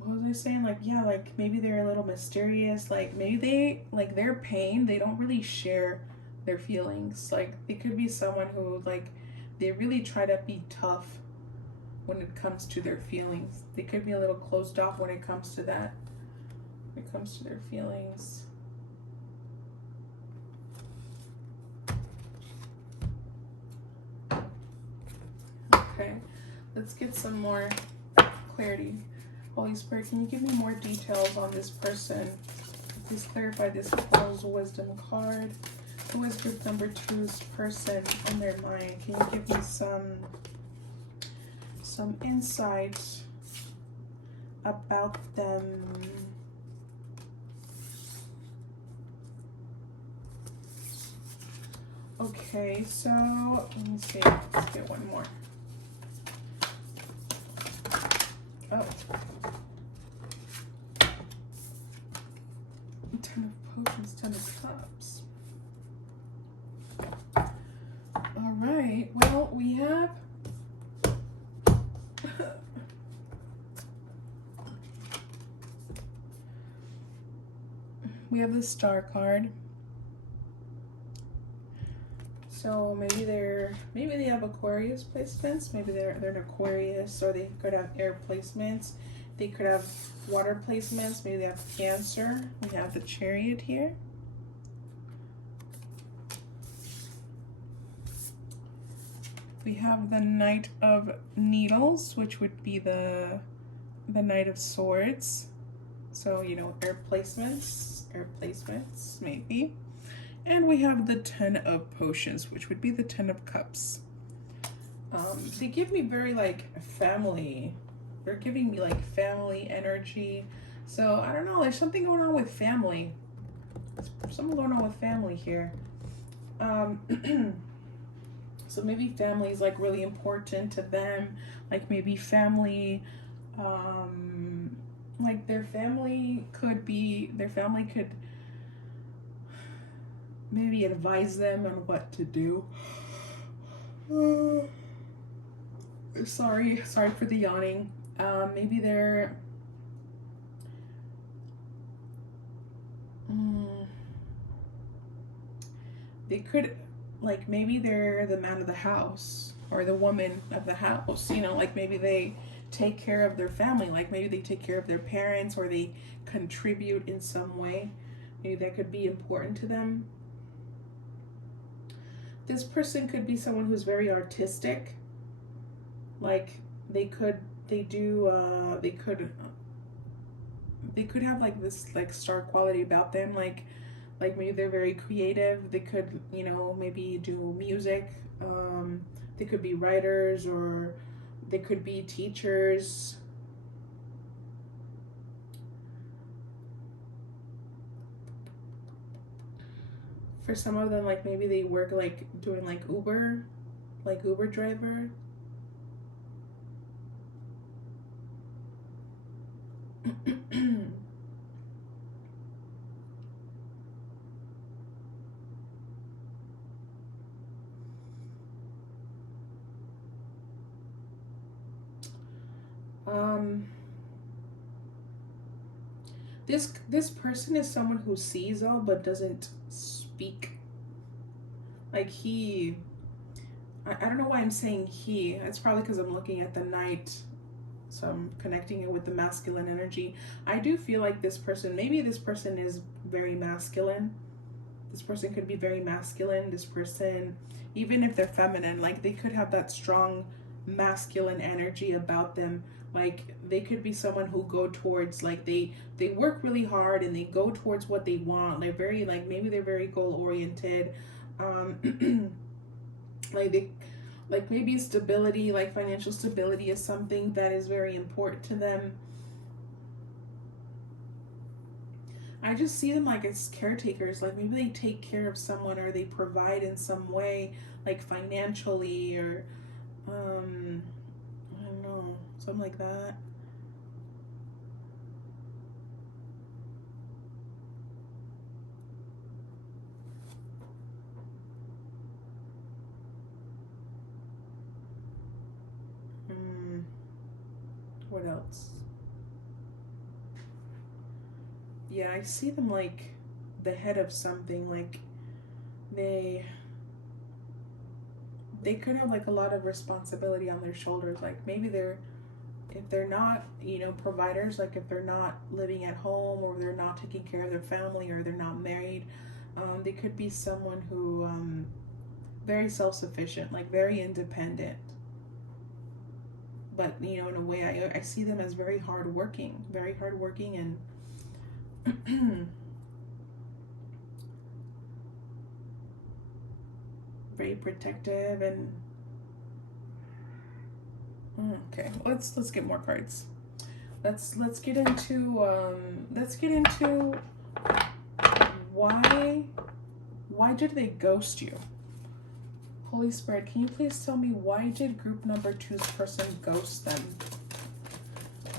What was I saying? Like, yeah, like maybe they're a little mysterious. Like maybe they, like their pain, they don't really share their feelings. Like they could be someone who like they really try to be tough when it comes to their feelings. They could be a little closed off when it comes to that. When it comes to their feelings. Okay, let's get some more clarity. Holy Spirit, can you give me more details on this person? Please clarify this Pearls Wisdom card. Who is group number 2's person on their mind? Can you give me some insight about them? Okay, so let me see. Let's get one more. Oh. 10 of Potions, 10 of Cups. All right, well, we have the Star card. So maybe they have Aquarius placements. Maybe they're an Aquarius, or they could have air placements. They could have water placements. Maybe they have Cancer. We have the Chariot here. We have the Knight of Needles, which would be the Knight of Swords. So, you know, air placements, maybe. And we have the 10 of Potions, which would be the 10 of Cups. They give me very like family. They're giving me like family energy. So I don't know, there's something going on with family. There's something going on with family here. So maybe family is like really important to them. Like maybe family, like their family could maybe advise them on what to do. Sorry for the yawning. Maybe they're they could, like maybe they're the man of the house or the woman of the house, you know, like maybe they take care of their family, like maybe they take care of their parents, or they contribute in some way. Maybe that could be important to them. This person could be someone who's very artistic. Like they could have like this like star quality about them, like maybe they're very creative. They could, you know, maybe do music. They could be writers, or they could be teachers. For some of them, like maybe they work like doing like Uber driver. This person is someone who sees all but doesn't speak. Like I don't know why I'm saying he. It's probably because I'm looking at the Knight, so I'm connecting it with the masculine energy. I do feel like maybe this person is very masculine. This person could be very masculine. This person, even if they're feminine, like they could have that strong masculine energy about them. Like they could be someone who go towards, like they work really hard and they go towards what they want. They're very, like, maybe they're very goal oriented. Like they, like maybe stability, like financial stability is something that is very important to them. I just see them like as caretakers. Like maybe they take care of someone or they provide in some way, like financially, or I don't know, something like that. Hmm. What else? Yeah, I see them like the head of something. Like they they could have like a lot of responsibility on their shoulders. Like maybe they're, if they're not, providers, like if they're not living at home or they're not taking care of their family or they're not married, they could be someone who very self-sufficient, like very independent. But in a way, I see them as very hardworking, and very protective and okay. Let's get more cards. Let's get into why did they ghost you? Holy Spirit, can you please tell me, why did group number two's person ghost them?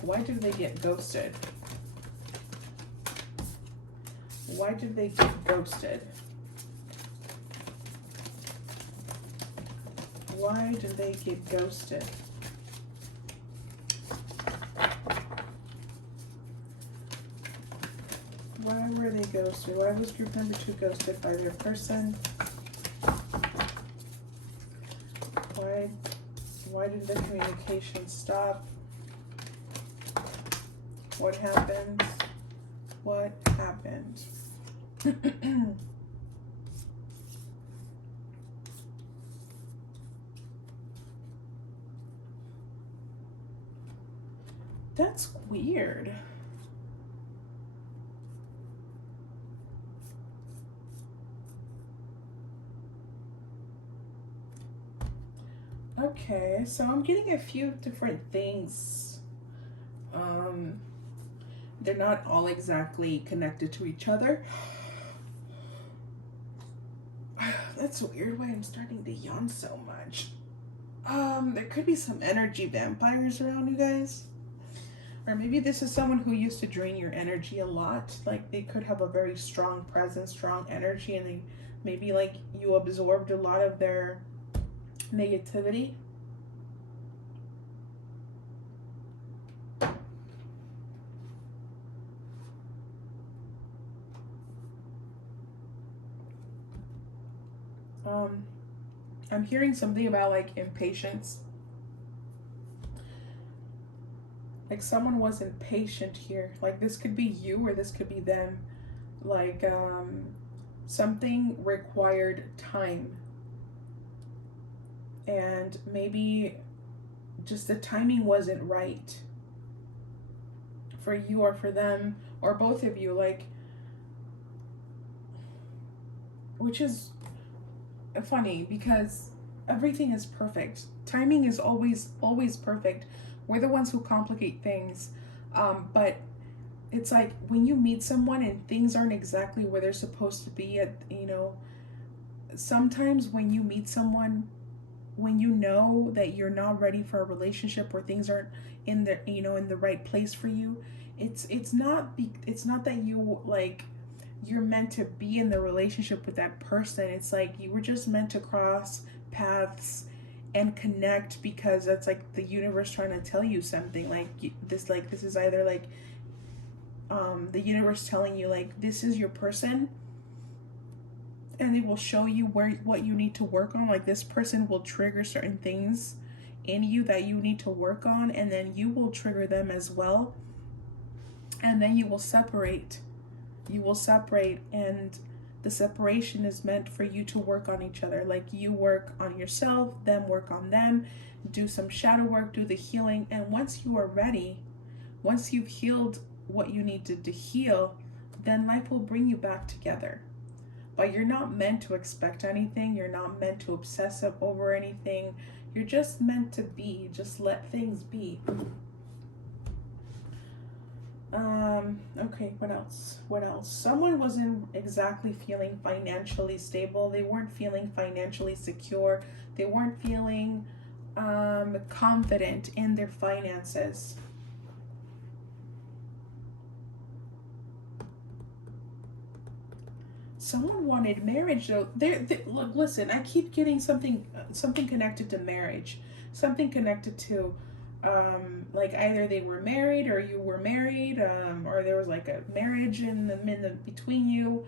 Why did they get ghosted? Why did they get ghosted? Why did they get ghosted? Why were they ghosted? Why was group number two ghosted by their person? Why did the communication stop? What happened? What happened? That's weird. Okay, so I'm getting a few different things. They're not all exactly connected to each other. That's weird why I'm starting to yawn so much. There could be some energy vampires around you guys. Or maybe this is someone who used to drain your energy a lot. Like they could have a very strong presence, strong energy, and they maybe like you absorbed a lot of their negativity. I'm hearing something about like impatience. Like someone was impatient here. Like this could be you or this could be them. Like something required time. And maybe just the timing wasn't right for you or for them or both of you. Like, which is funny because everything is perfect. Timing is always perfect. We're the ones who complicate things. But it's like when you meet someone and things aren't exactly where they're supposed to be at, sometimes when you meet someone, when you know that you're not ready for a relationship or things aren't in the in the right place for you, it's not that you like you're meant to be in the relationship with that person. It's like you were just meant to cross paths and connect because that's like the universe trying to tell you something. Like this is either like the universe telling you like this is your person, and it will show you what you need to work on. Like this person will trigger certain things in you that you need to work on, and then you will trigger them as well, and then you will separate, and The separation is meant for you to work on each other. Like, you work on yourself, them work on them, do some shadow work, do the healing. And once you are ready, once you've healed what you needed to heal, then life will bring you back together. But you're not meant to expect anything. You're not meant to obsess over anything. You're just meant to be. Just let things be. Okay, what else? Someone wasn't exactly feeling financially stable. They weren't feeling financially secure. They weren't feeling confident in their finances. Someone wanted marriage though. Look, listen, I keep getting something connected to marriage. Something connected to like either they were married or you were married, or there was like a marriage in the between you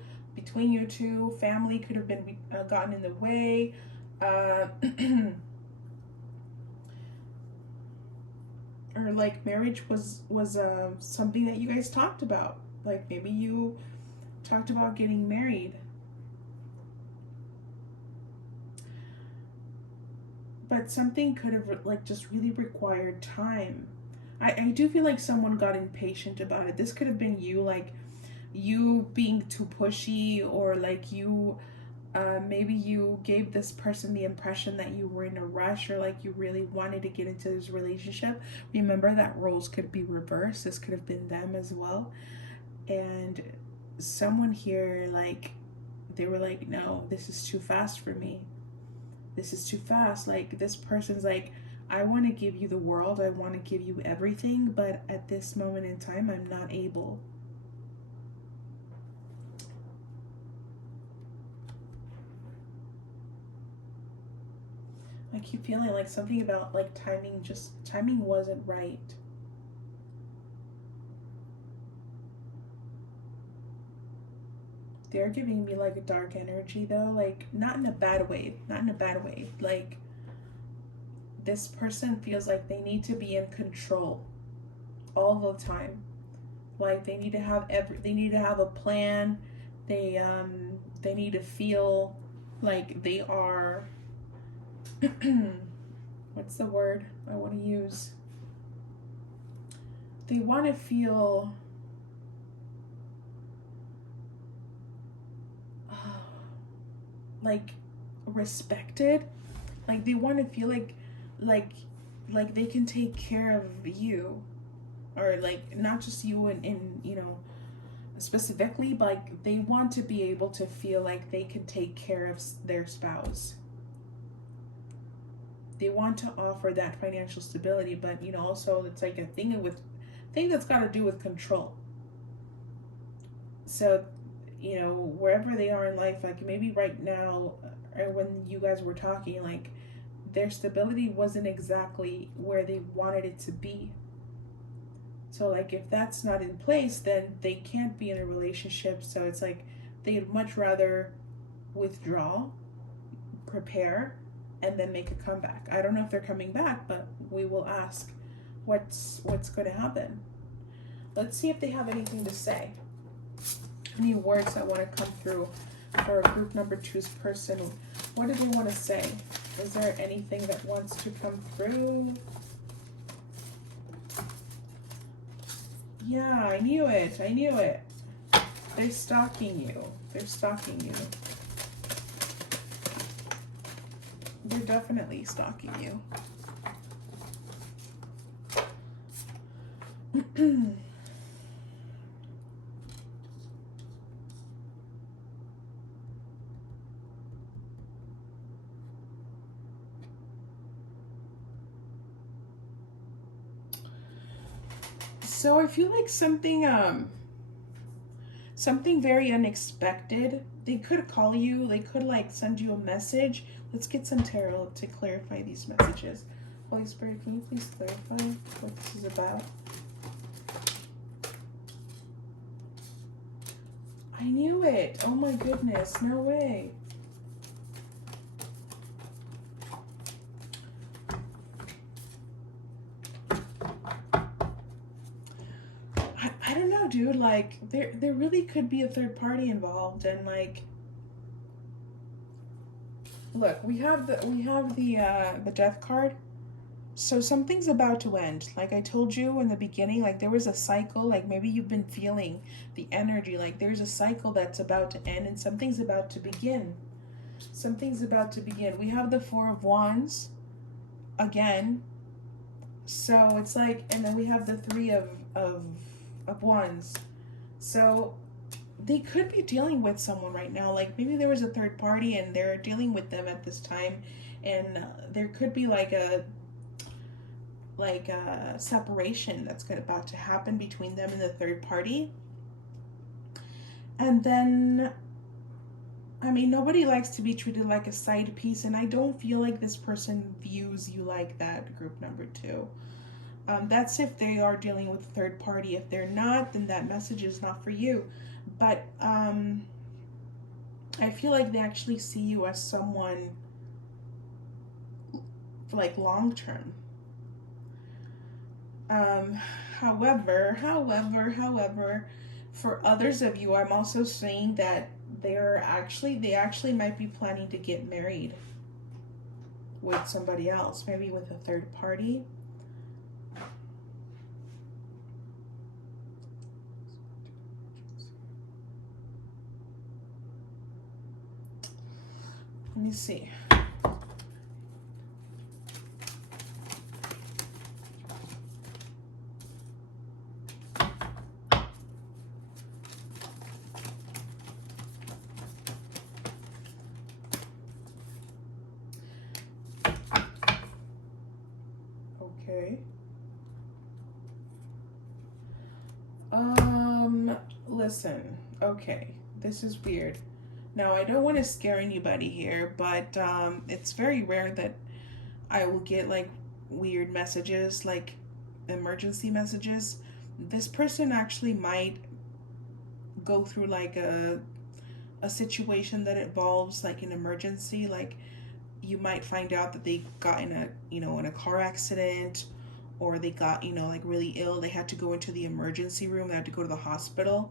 two. Family could have been gotten in the way. Or like marriage was something that you guys talked about. Like maybe you talked about getting married. But something could have like just really required time. I do feel like someone got impatient about it. This could have been you, like you being too pushy, or like you maybe you gave this person the impression that you were in a rush, or like you really wanted to get into this relationship. Remember that roles could be reversed. This could have been them as well. And someone here, like they were like, no, this is too fast for me. This is too fast. Like this person's like, I want to give you the world. I want to give you everything. But at this moment in time, I'm not able. I keep feeling like something about like timing wasn't right. They're giving me like a dark energy though, like not in a bad way, like this person feels like they need to be in control all the time. Like they need to have a plan. They need to feel like they are what's the word I want to use? They want to feel like respected. Like they want to feel like they can take care of you, or like not just you in you know specifically, but like they want to be able to feel like they can take care of their spouse. They want to offer that financial stability, but you know also it's like a thing that's got to do with control. So you know, wherever they are in life, like maybe right now, or when you guys were talking, like their stability wasn't exactly where they wanted it to be. So like if that's not in place, then they can't be in a relationship. So it's like they'd much rather withdraw, prepare, and then make a comeback. I don't know if they're coming back, but we will ask what's going to happen. Let's see if they have anything to say. Any words that want to come through for group number 2's person. What do they want to say? Is there anything that wants to come through? Yeah, I knew it. They're stalking you. They're definitely stalking you. So I feel like something very unexpected. They could call you, they could like send you a message. Let's get some tarot to clarify these messages. Holy Spirit, can you please clarify what this is about? I knew it. Oh my goodness, no way. I don't know, dude. Like there really could be a third party involved, and like look, we have the death card. So something's about to end. Like I told you in the beginning, like there was a cycle, like maybe you've been feeling the energy, like there's a cycle that's about to end and something's about to begin. Something's about to begin. We have the Four of Wands again. So it's like, and then we have the Three of Wands. So they could be dealing with someone right now. Like maybe there was a third party and they're dealing with them at this time, and there could be like a separation that's about to happen between them and the third party. And then, I mean, nobody likes to be treated like a side piece, and I don't feel like this person views you like that, group number 2. That's if they are dealing with a third party. If they're not, then that message is not for you. But I feel like they actually see you as someone for like long term. However, for others of you, I'm also saying that they actually might be planning to get married with somebody else, maybe with a third party. Let me see. Okay. Listen. Okay. This is weird. Now, I don't want to scare anybody here, but it's very rare that I will get like weird messages, like emergency messages. This person actually might go through like a situation that involves like an emergency. Like you might find out that they got in a car accident, or they got like really ill. They had to go into the emergency room. They had to go to the hospital.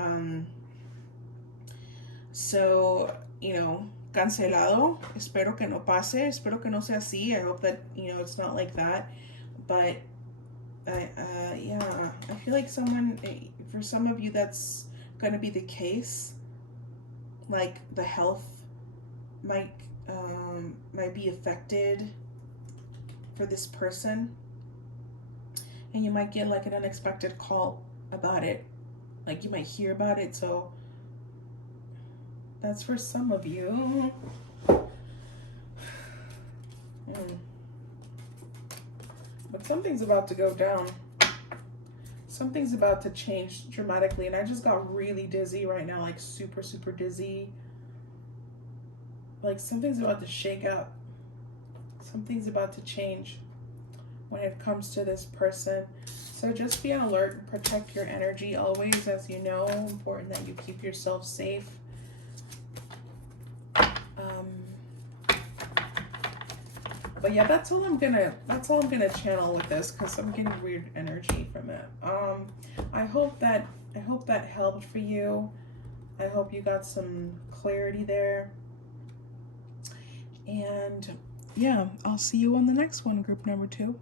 Um, so cancelado. Espero que no pase. Espero que no sea así. I hope that it's not like that. But yeah, I feel like for some of you that's gonna be the case. Like the health might be affected for this person, and you might get like an unexpected call about it. Like you might hear about it. So that's for some of you. But something's about to go down. Something's about to change dramatically, and I just got really dizzy right now, like super, super dizzy. Like something's about to shake up. Something's about to change when it comes to this person. So just be on alert and protect your energy always, as you know. Important that you keep yourself safe. But yeah, that's all I'm gonna channel with this, because I'm getting weird energy from it. I hope that helped for you. I hope you got some clarity there. And yeah, I'll see you on the next one, group number 2.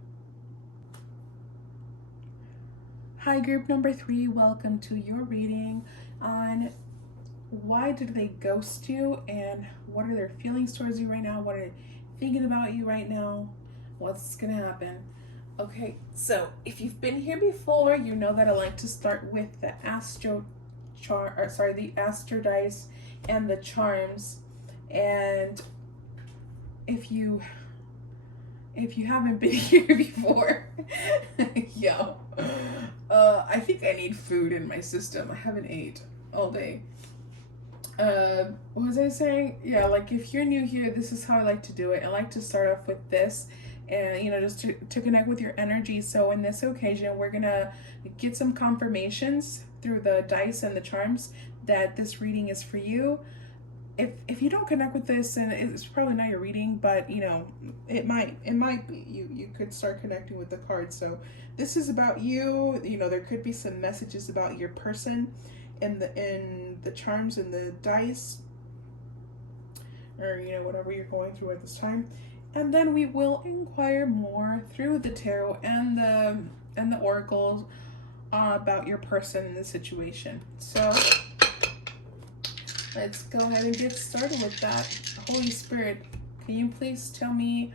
Hi, group number 3. Welcome to your reading on why did they ghost you, and what are their feelings towards you right now? What are they thinking about you right now? What's gonna happen? Okay, so if you've been here before, you know that I like to start with the Astro dice and the charms. And if you haven't been here before, yo, I think I need food in my system. I haven't ate all day. What was I saying? Yeah, like if you're new here, this is how I like to do it. I like to start off with this, and just to connect with your energy. So in this occasion, we're gonna get some confirmations through the dice and the charms that this reading is for you. If you don't connect with this, and it's probably not your reading, but it might be. You could start connecting with the cards. So this is about you. There could be some messages about your person in the charms and the dice. or whatever you're going through at this time, and then we will inquire more through the tarot and the oracles about your person and the situation. So let's go ahead and get started with that. Holy Spirit, can you please tell me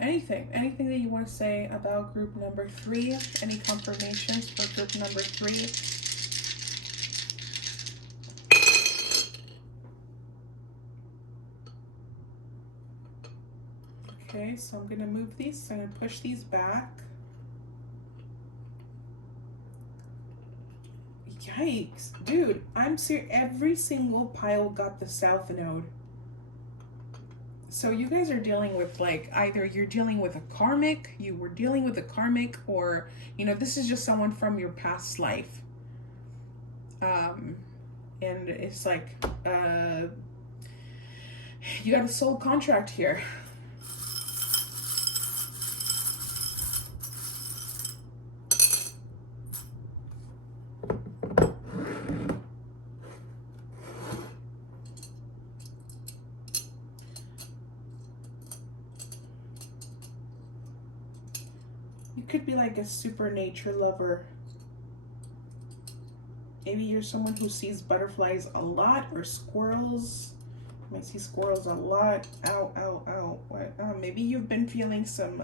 anything that you want to say about group number 3? Any confirmations for group number 3? Okay, so I'm gonna move these. I'm gonna push these back. Yikes, dude! I'm serious. Every single pile got the South Node. So you guys are dealing with, like, either you're dealing with a karmic, you were dealing with a karmic, or this is just someone from your past life. And it's like you got a soul contract here. You could be like a super nature lover. Maybe you're someone who sees butterflies a lot, or squirrels. I see squirrels a lot. Ow, ow, ow. What? Maybe you've been feeling some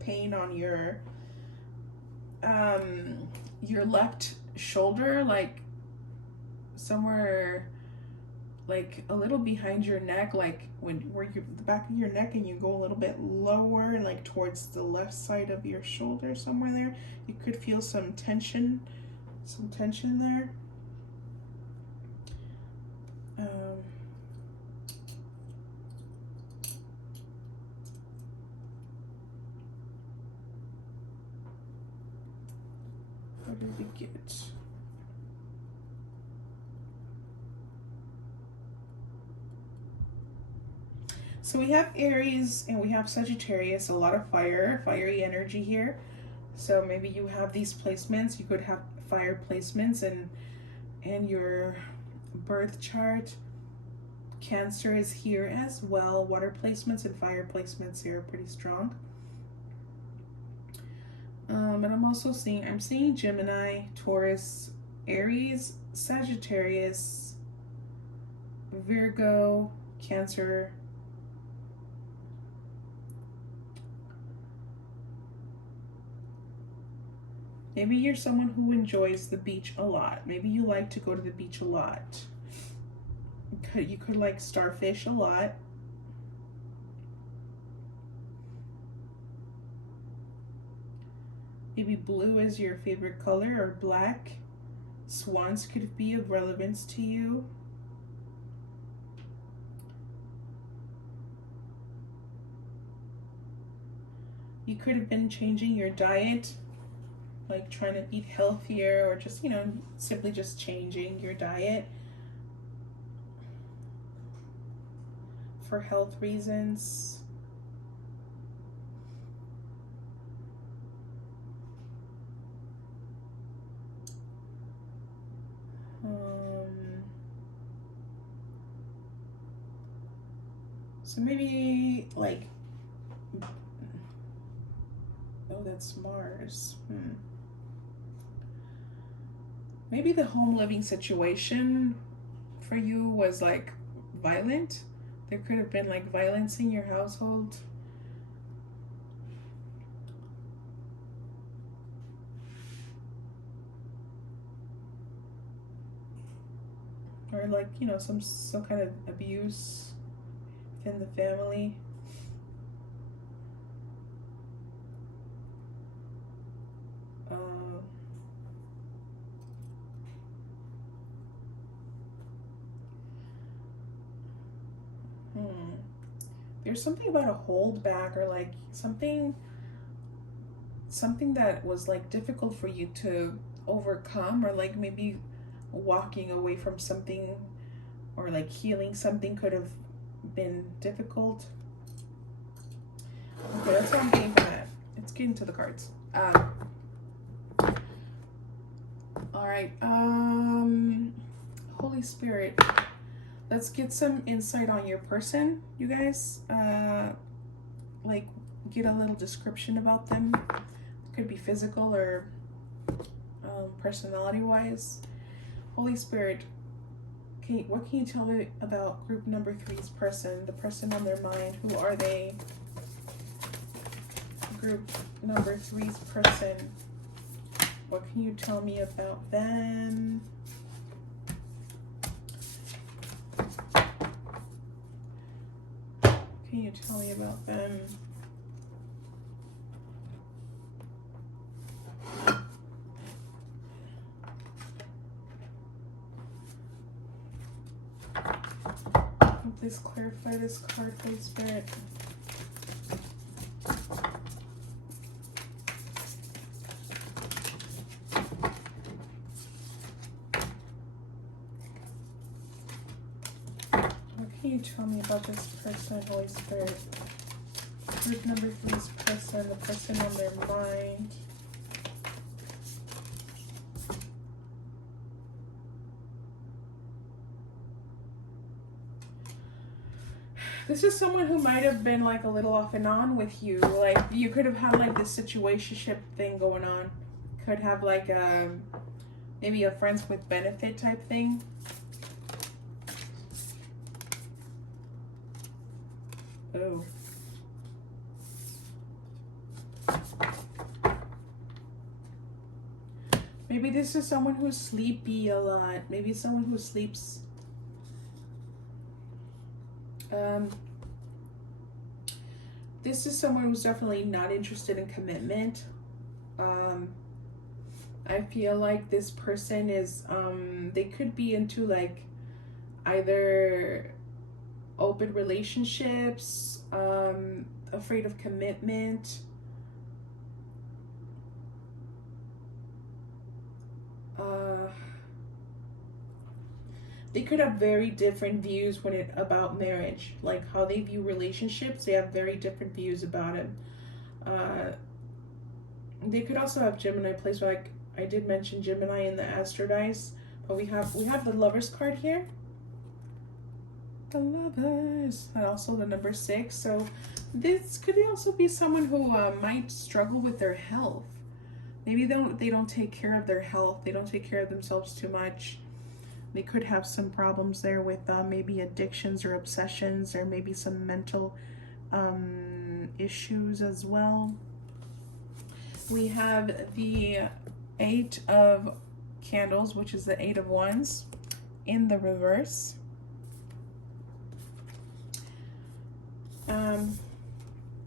pain on your left shoulder, like somewhere, like a little behind your neck, like where you the back of your neck, and you go a little bit lower and like towards the left side of your shoulder, somewhere there. You could feel some tension there. What did we get? So we have Aries and we have Sagittarius, a lot of fiery energy here. So maybe you have these placements. You could have fire placements and your birth chart. Cancer is here as well. Water placements and fire placements here are pretty strong. But I'm also seeing Gemini, Taurus, Aries, Sagittarius, Virgo, Cancer. Maybe you're someone who enjoys the beach a lot. Maybe you like to go to the beach a lot. You could like starfish a lot. Maybe blue is your favorite color, or black. Swans could be of relevance to you. You could have been changing your diet, like trying to eat healthier, or just, simply just changing your diet for health reasons. So maybe like, oh, that's Mars. Maybe the home living situation for you was like violent. There could have been like violence in your household. Or like, some kind of abuse within the family. There's something about a holdback, or like something that was like difficult for you to overcome, or like maybe walking away from something, or like healing something could have been difficult. Okay, that's what I'm getting from that. Let's get into the cards. All right. Holy Spirit, Let's get some insight on your person, you guys. Like, get a little description about them. Could be physical or personality wise. Holy Spirit, what can you tell me about group number three's person, the person on their mind? Who are they? Group number three's person. What can you tell me about them? Can you tell me about them? Please clarify this card, Holy Spirit. What can you tell me about this person, Holy Spirit? Group number three's person, the person on their mind. This is someone who might have been like a little off and on with you. Like you could have had like this situationship thing going on. Could have like maybe a friends with benefit type thing. Oh. Maybe this is someone who's sleepy a lot. Maybe someone who sleeps. This is someone who's definitely not interested in commitment. I feel like this person is, they could be into like either open relationships, afraid of commitment. They could have very different views about marriage, like how they view relationships. They have very different views about it. They could also have Gemini placed, like I did mention Gemini in the Astro Dice, but we have the Lovers card here. The Lovers, and also the number 6. So this could also be someone who might struggle with their health. Maybe they don't take care of their health. They don't take care of themselves too much. They could have some problems there with maybe addictions or obsessions, or maybe some mental issues as well. We have the 8 of Candles, which is the 8 of Wands, in the reverse.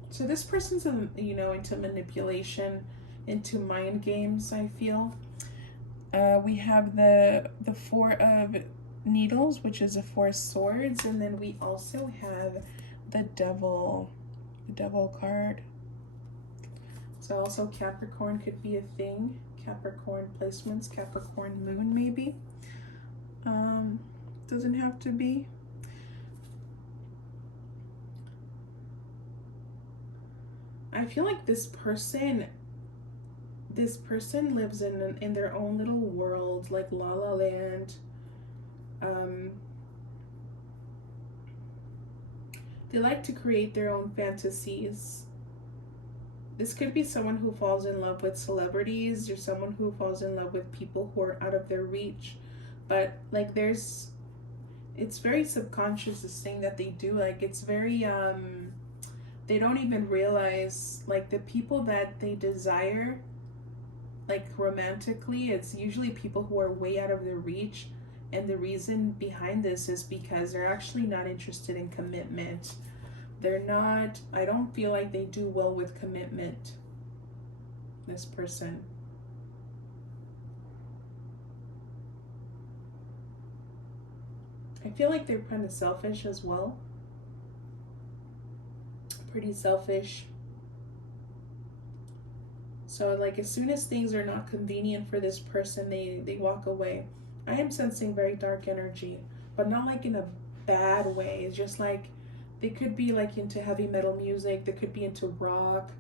So this person's, into manipulation, into mind games, I feel. We have the 4 of Needles, which is a 4 of Swords, and then we also have the Devil card. So also Capricorn could be a thing. Capricorn placements, Capricorn moon maybe. Doesn't have to be. I feel like this person lives in their own little world, like La La Land. They like to create their own fantasies. This could be someone who falls in love with celebrities, or someone who falls in love with people who are out of their reach. But like it's very subconscious, this thing that they do. Like it's very they don't even realize, like, the people that they desire, like romantically, it's usually people who are way out of their reach. And the reason behind this is because they're actually not interested in commitment. I don't feel like they do well with commitment, this person. I feel like they're kind of selfish as well. Pretty selfish. So like as soon as things are not convenient for this person, they walk away. I am sensing very dark energy, but not like in a bad way. It's just like they could be like into heavy metal music, they could be into rock.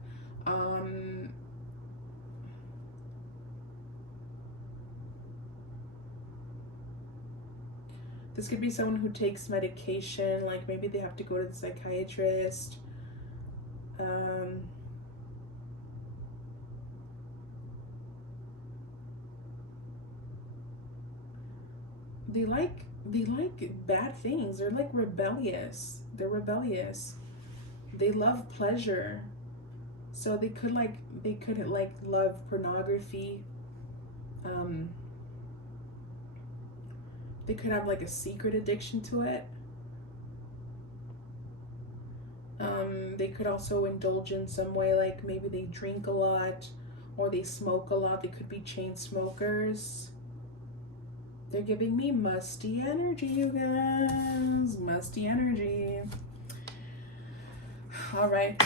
This could be someone who takes medication, like maybe they have to go to the psychiatrist. They like bad things. They're like rebellious. They're rebellious. They love pleasure. So they could love pornography. They could have like a secret addiction to it. They could also indulge in some way, like maybe they drink a lot or they smoke a lot. They could be chain smokers. They're giving me musty energy, you guys. Musty energy. All right,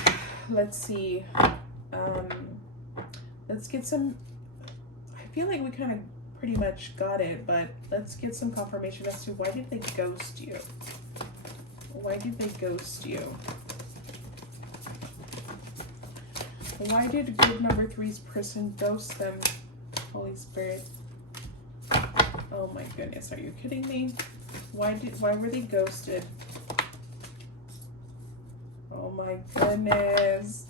let's see. Let's get some. I feel like we kind of pretty much got it, but let's get some confirmation as to why did they ghost you? Why did they ghost you? Why did group number 3's person ghost them? Holy Spirit. Oh my goodness, are you kidding me? Why were they ghosted? Oh my goodness.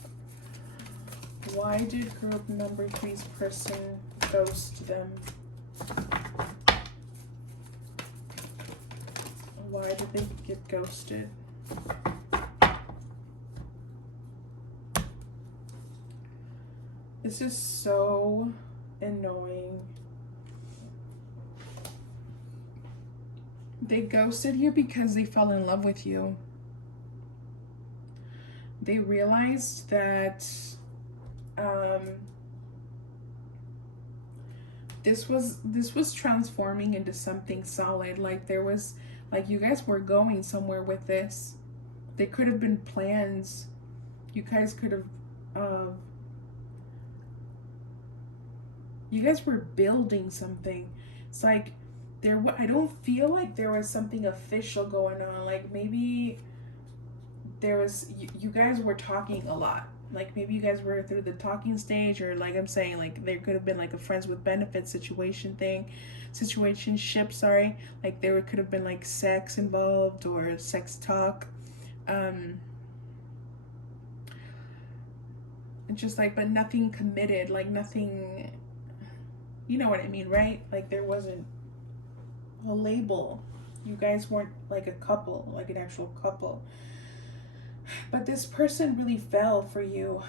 Why did group number 3's person ghost them? Why did they get ghosted? This is so annoying. They ghosted you because they fell in love with you. They realized that this was transforming into something solid. Like there was, like you guys were going somewhere with this. There could have been plans. You guys could have you guys were building something. It's like I don't feel like there was something official going on. Like maybe there was, you guys were talking a lot. Like maybe you guys were through the talking stage, or like I'm saying, like there could have been like a friends with benefits situationship, sorry. Like there could have been like sex involved or sex talk. Just like, but nothing committed, like nothing, you know what I mean, right? Like there wasn't a label. You guys weren't like a couple, like an actual couple. But this person really fell for you.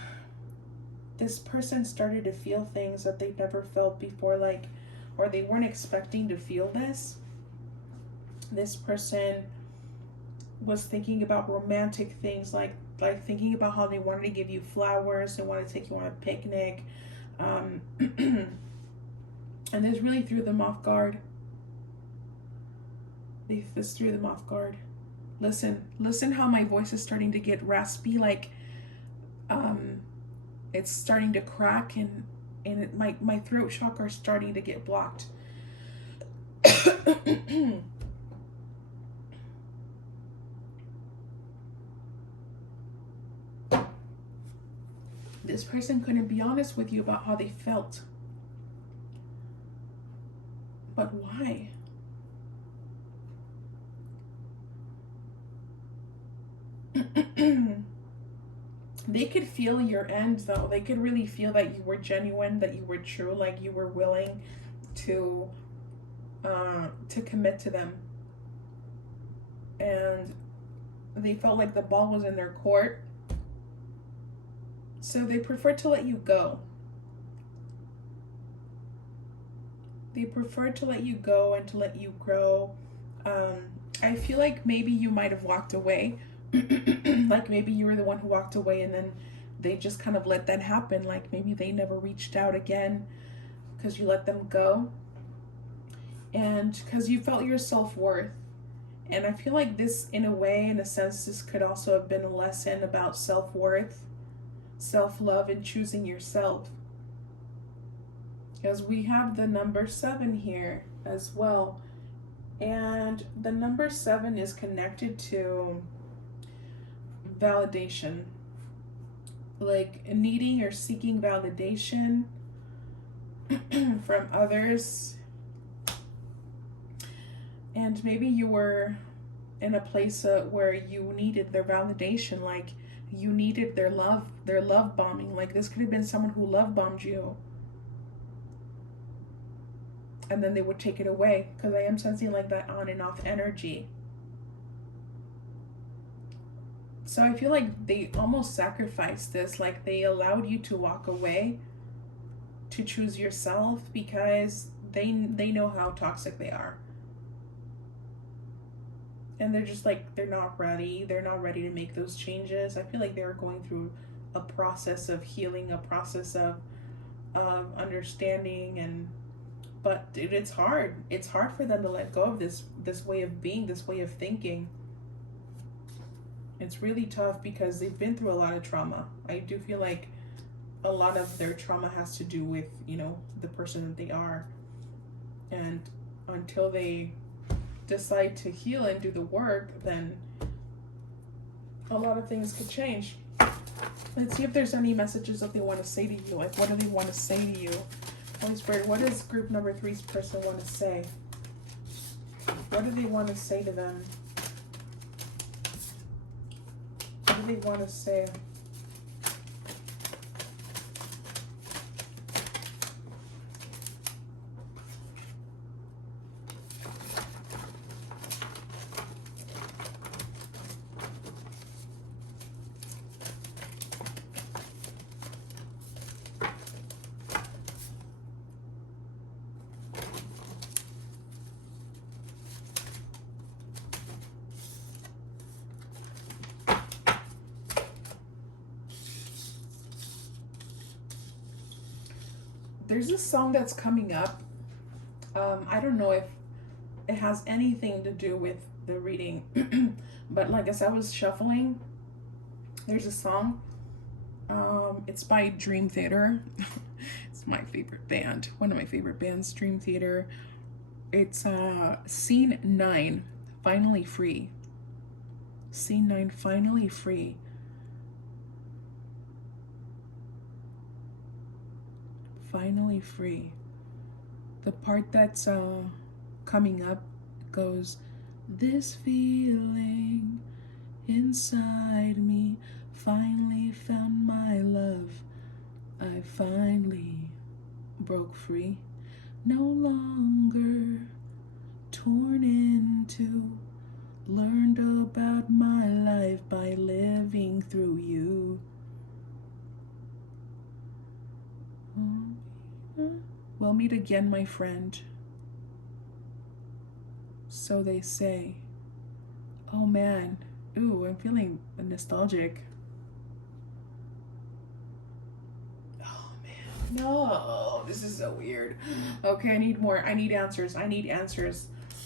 This person started to feel things that they never felt before, like, or they weren't expecting to feel this. This person was thinking about romantic things, like thinking about how they wanted to give you flowers, they wanted to take you on a picnic, and this really threw them off guard. This threw them off guard. Listen how my voice is starting to get raspy, like it's starting to crack, and my throat chakra is starting to get blocked. This person couldn't be honest with you about how they felt. But why? They could feel your end, though. They could really feel that you were genuine, that you were true, like you were willing to commit to them. And they felt like the ball was in their court. So they preferred to let you go. They preferred to let you go and to let you grow. I feel like maybe you might have walked away. Like maybe you were the one who walked away, and then they just kind of let that happen. Like maybe they never reached out again because you let them go. And because you felt your self-worth. And I feel like this, in a way, in a sense, this could also have been a lesson about self-worth, self-love, and choosing yourself. Because we have the number 7 here as well. And the number 7 is connected to validation. Like needing or seeking validation from others. And maybe you were in a place where you needed their validation, like you needed their love bombing. Like this could have been someone who love bombed you, and then they would take it away, because I am sensing like that on and off energy. So I feel like they almost sacrificed this, like they allowed you to walk away to choose yourself, because they know how toxic they are. And they're just like, they're not ready to make those changes. I feel like they were going through a process of healing, a process of understanding, and but dude, it's hard for them to let go of this way of being, this way of thinking. It's really tough because they've been through a lot of trauma. I do feel like a lot of their trauma has to do with, you know, the person that they are. And until they decide to heal and do the work, then a lot of things could change. Let's see if there's any messages that they want to say to you. Like, what do they want to say to you? Holy Spirit, what does group number 3's person want to say? What do they want to say to them? What do they want to say? There's this song that's coming up. I don't know if it has anything to do with the reading, but like as I was shuffling, there's a song. It's by Dream Theater. It's my favorite band. One of my favorite bands, Dream Theater. It's Scene 9, Finally Free. Scene 9, Finally Free. Finally free. The part that's coming up goes, this feeling inside me finally found my love. I finally broke free, no longer torn into, learned about my life by living through you. We'll meet again, my friend. So they say. Oh man. Ooh, I'm feeling nostalgic. Oh man. No, this is so weird. Okay, I need more. I need answers.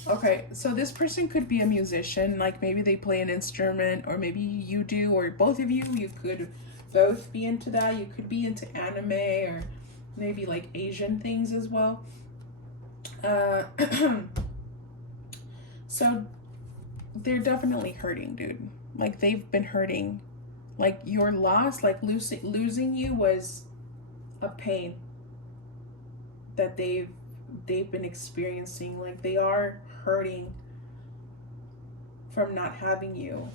Okay, so this person could be a musician. Like maybe they play an instrument, or maybe you do, or both of you. You could both be into that. You could be into anime, or maybe like Asian things as well. So they're definitely hurting, dude. Like they've been hurting. Like your loss, like losing you was a pain that they've been experiencing. Like they are hurting from not having you.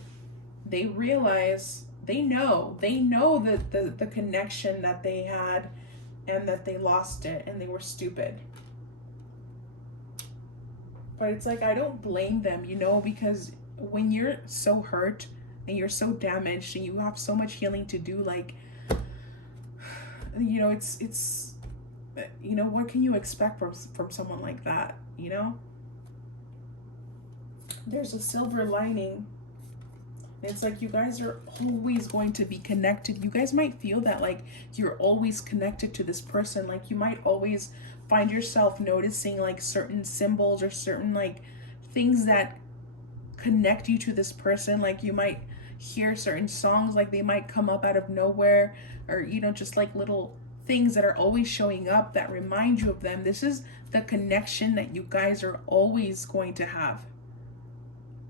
They realize, they know that the connection that they had, and that they lost it and they were stupid. But it's like, I don't blame them, you know, because when you're so hurt and you're so damaged and you have so much healing to do, like, you know, it's you know, what can you expect from someone like that, you know? There's a silver lining. It's like you guys are always going to be connected. You guys might feel that like you're always connected to this person. Like you might always find yourself noticing like certain symbols or certain like things that connect you to this person. Like you might hear certain songs, like they might come up out of nowhere, or you know, just like little things that are always showing up that remind you of them. This is the connection that you guys are always going to have.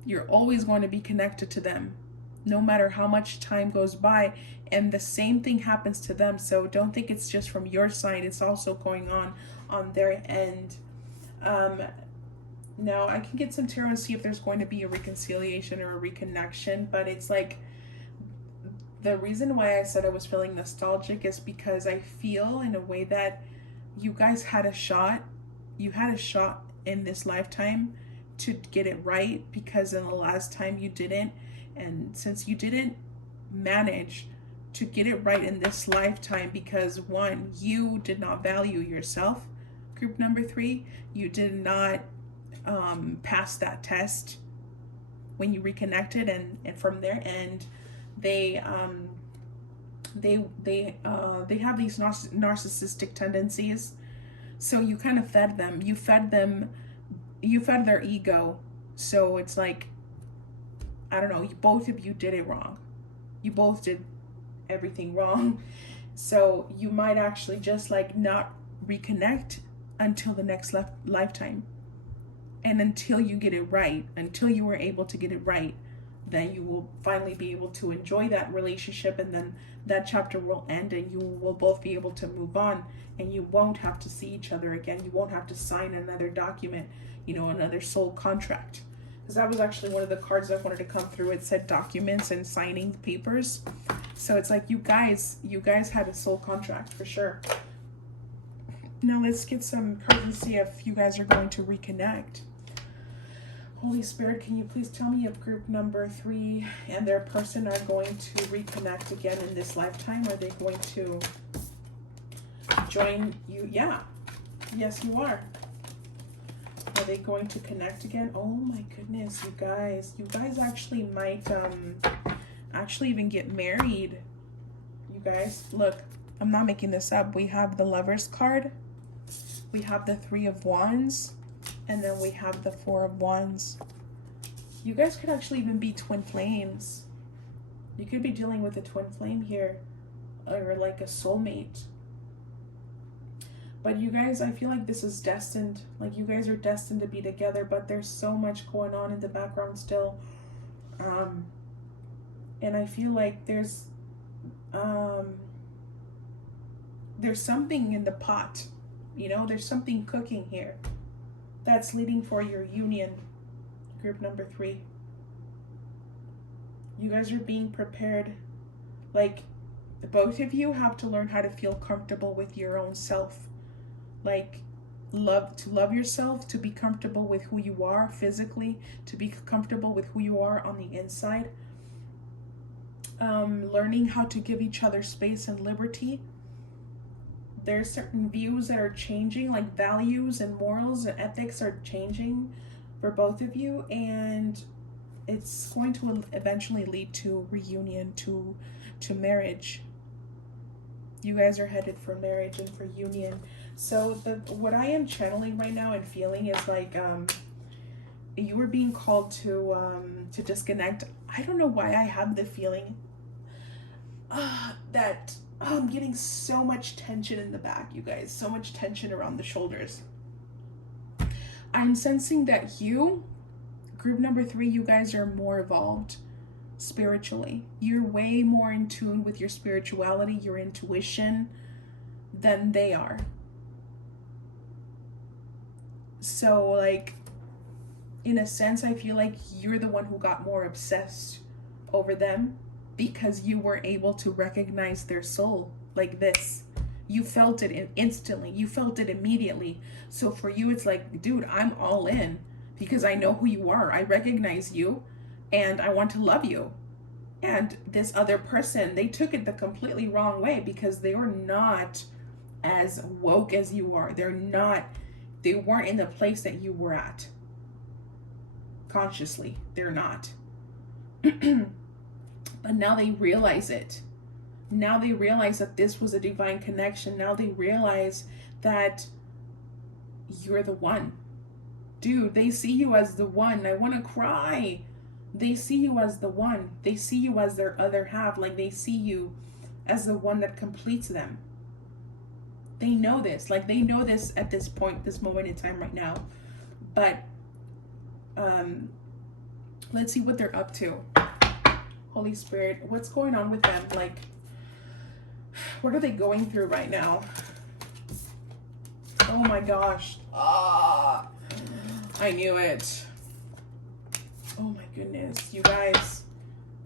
You're always going to be connected to them, no matter how much time goes by, and the same thing happens to them. So don't think it's just from your side, it's also going on their end. No, I can get some tarot and see if there's going to be a reconciliation or a reconnection, but it's like the reason why I said I was feeling nostalgic is because I feel in a way that you guys had a shot. You had a shot in this lifetime to get it right, because in the last time you didn't. And since you didn't manage to get it right in this lifetime, because one, you did not value yourself, group number 3, you did not pass that test when you reconnected, and from their end they have these narcissistic tendencies. So you kind of fed them. You fed their ego. So it's like, I don't know, both of you did it wrong. You both did everything wrong. So you might actually just like not reconnect until the next lifetime. And until you get it right, until you were able to get it right, then you will finally be able to enjoy that relationship, and then that chapter will end and you will both be able to move on, and you won't have to see each other again. You won't have to sign another document, another soul contract. Because that was actually one of the cards that wanted to come through. It said documents and signing papers. So it's like you guys had a soul contract for sure. Now let's get some cards and see if you guys are going to reconnect. Holy Spirit, can you please tell me if group number 3 and their person are going to reconnect again in this lifetime? Are they going to join you? Yeah. Yes, you are. Are they going to connect again? Oh my goodness, you guys. You guys actually might actually even get married. You guys, look, I'm not making this up. We have the Lovers card. We have the 3 of Wands. And then we have the 4 of Wands. You guys could actually even be twin flames. You could be dealing with a twin flame here, or like a soulmate. But you guys, I feel like this is destined. Like you guys are destined to be together, but there's so much going on in the background still. And I feel like there's something in the pot. There's something cooking here that's leading for your union, group number 3. You guys are being prepared. Like, both of you have to learn how to feel comfortable with your own self. Like, love yourself, to be comfortable with who you are physically, to be comfortable with who you are on the inside. Learning how to give each other space and liberty. There's certain views that are changing, like values and morals and ethics are changing for both of you, and it's going to eventually lead to reunion, to marriage. You guys are headed for marriage and for union. So what I am channeling right now and feeling is like you were being called to disconnect. I don't know why I have the feeling that I'm getting so much tension in the back, you guys. So much tension around the shoulders. I'm sensing that you, group number 3, you guys are more evolved spiritually. You're way more in tune with your spirituality, your intuition, than they are. So, like, in a sense, I feel like you're the one who got more obsessed over them, because you were able to recognize their soul like this. You felt it instantly. You felt it immediately. So for you, it's like, dude, I'm all in because I know who you are. I recognize you and I want to love you. And this other person, they took it the completely wrong way because they were not as woke as you are. They weren't in the place that you were at. Consciously, they're not. But now they realize it. Now they realize that this was a divine connection. Now they realize that you're the one. Dude, they see you as the one. I want to cry. They see you as the one. They see you as their other half. Like they see you as the one that completes them. They know this. Like they know this at this point, this moment in time right now. But let's see what they're up to. Holy Spirit, what's going on with them? Like, what are they going through right now? Oh my gosh. I knew it. Oh my goodness, you guys.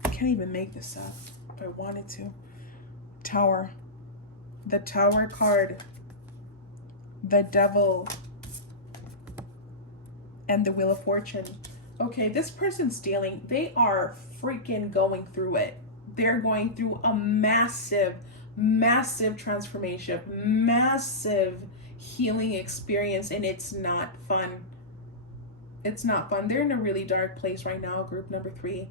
I can't even make this up if I wanted to. Tower. The Tower card. The Devil. And the Wheel of Fortune. Okay, this person's dealing, they are freaking going through it. They're going through a massive, massive transformation, massive healing experience, and it's not fun. It's not fun. They're in a really dark place right now, group number 3.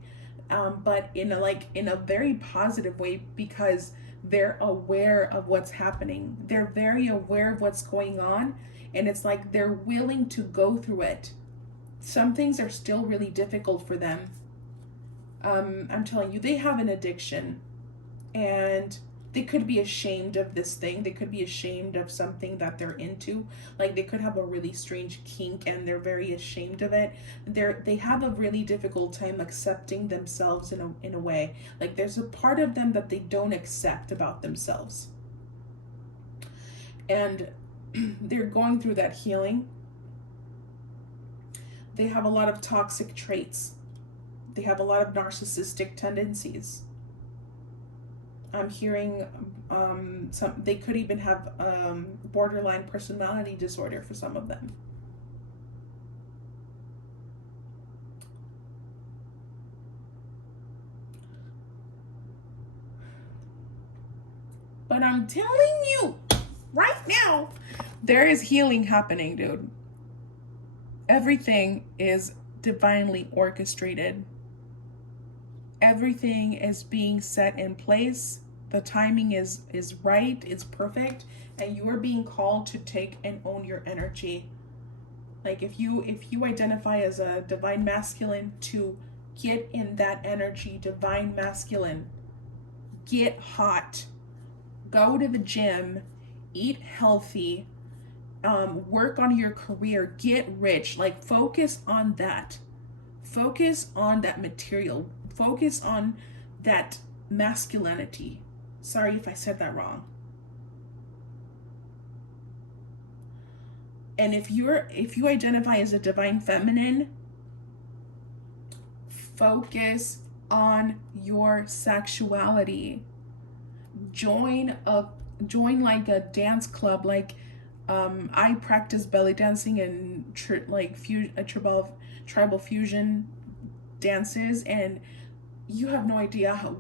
But in a very positive way, because they're aware of what's happening. They're very aware of what's going on, and it's like they're willing to go through it. Some things are still really difficult for them. I'm telling you, they have an addiction, and they could be ashamed of this thing. They could be ashamed of something that they're into. Like, they could have a really strange kink and they're very ashamed of it. They have a really difficult time accepting themselves in a way. Like, there's a part of them that they don't accept about themselves. And they're going through that healing. They have a lot of toxic traits. They have a lot of narcissistic tendencies. I'm hearing they could even have borderline personality disorder for some of them. But I'm telling you, right now, there is healing happening, dude. Everything is divinely orchestrated. Everything is being set in place. The timing is right, it's perfect, and you are being called to take and own your energy. Like, if you identify as a divine masculine, to get in that energy, divine masculine. Get hot. Go to the gym, eat healthy, work on your career, get rich. Like, focus on that. Focus on that material. Focus on that masculinity. Sorry if I said that wrong. And if you identify as a divine feminine, focus on your sexuality. Join like a dance club. Like, I practice belly dancing and tribal fusion dances, and you have no idea how,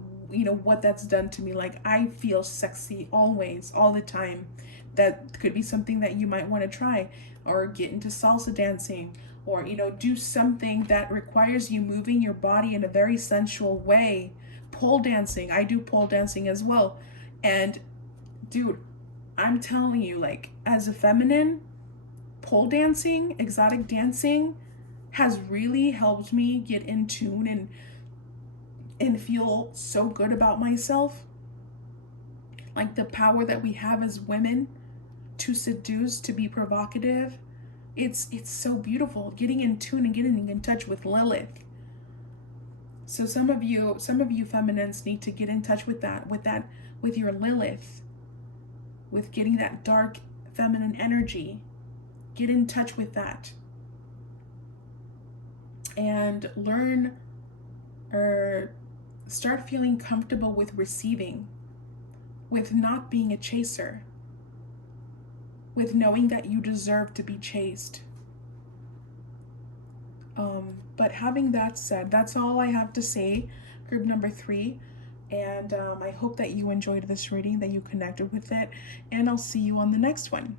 what that's done to me. Like, I feel sexy always, all the time. That could be something that you might want to try, or get into salsa dancing, or do something that requires you moving your body in a very sensual way. Pole dancing, I do pole dancing as well. And dude, I'm telling you, like, as a feminine, pole dancing, exotic dancing has really helped me get in tune and feel so good about myself. Like, the power that we have as women to seduce, to be provocative, it's so beautiful. Getting in tune and getting in touch with Lilith. So some of you feminines need to get in touch with your Lilith, with getting that dark feminine energy. Get in touch with that. And learn, or start feeling comfortable with receiving, with not being a chaser, with knowing that you deserve to be chased. But having that said, that's all I have to say, group number 3. And I hope that you enjoyed this reading, that you connected with it, and I'll see you on the next one.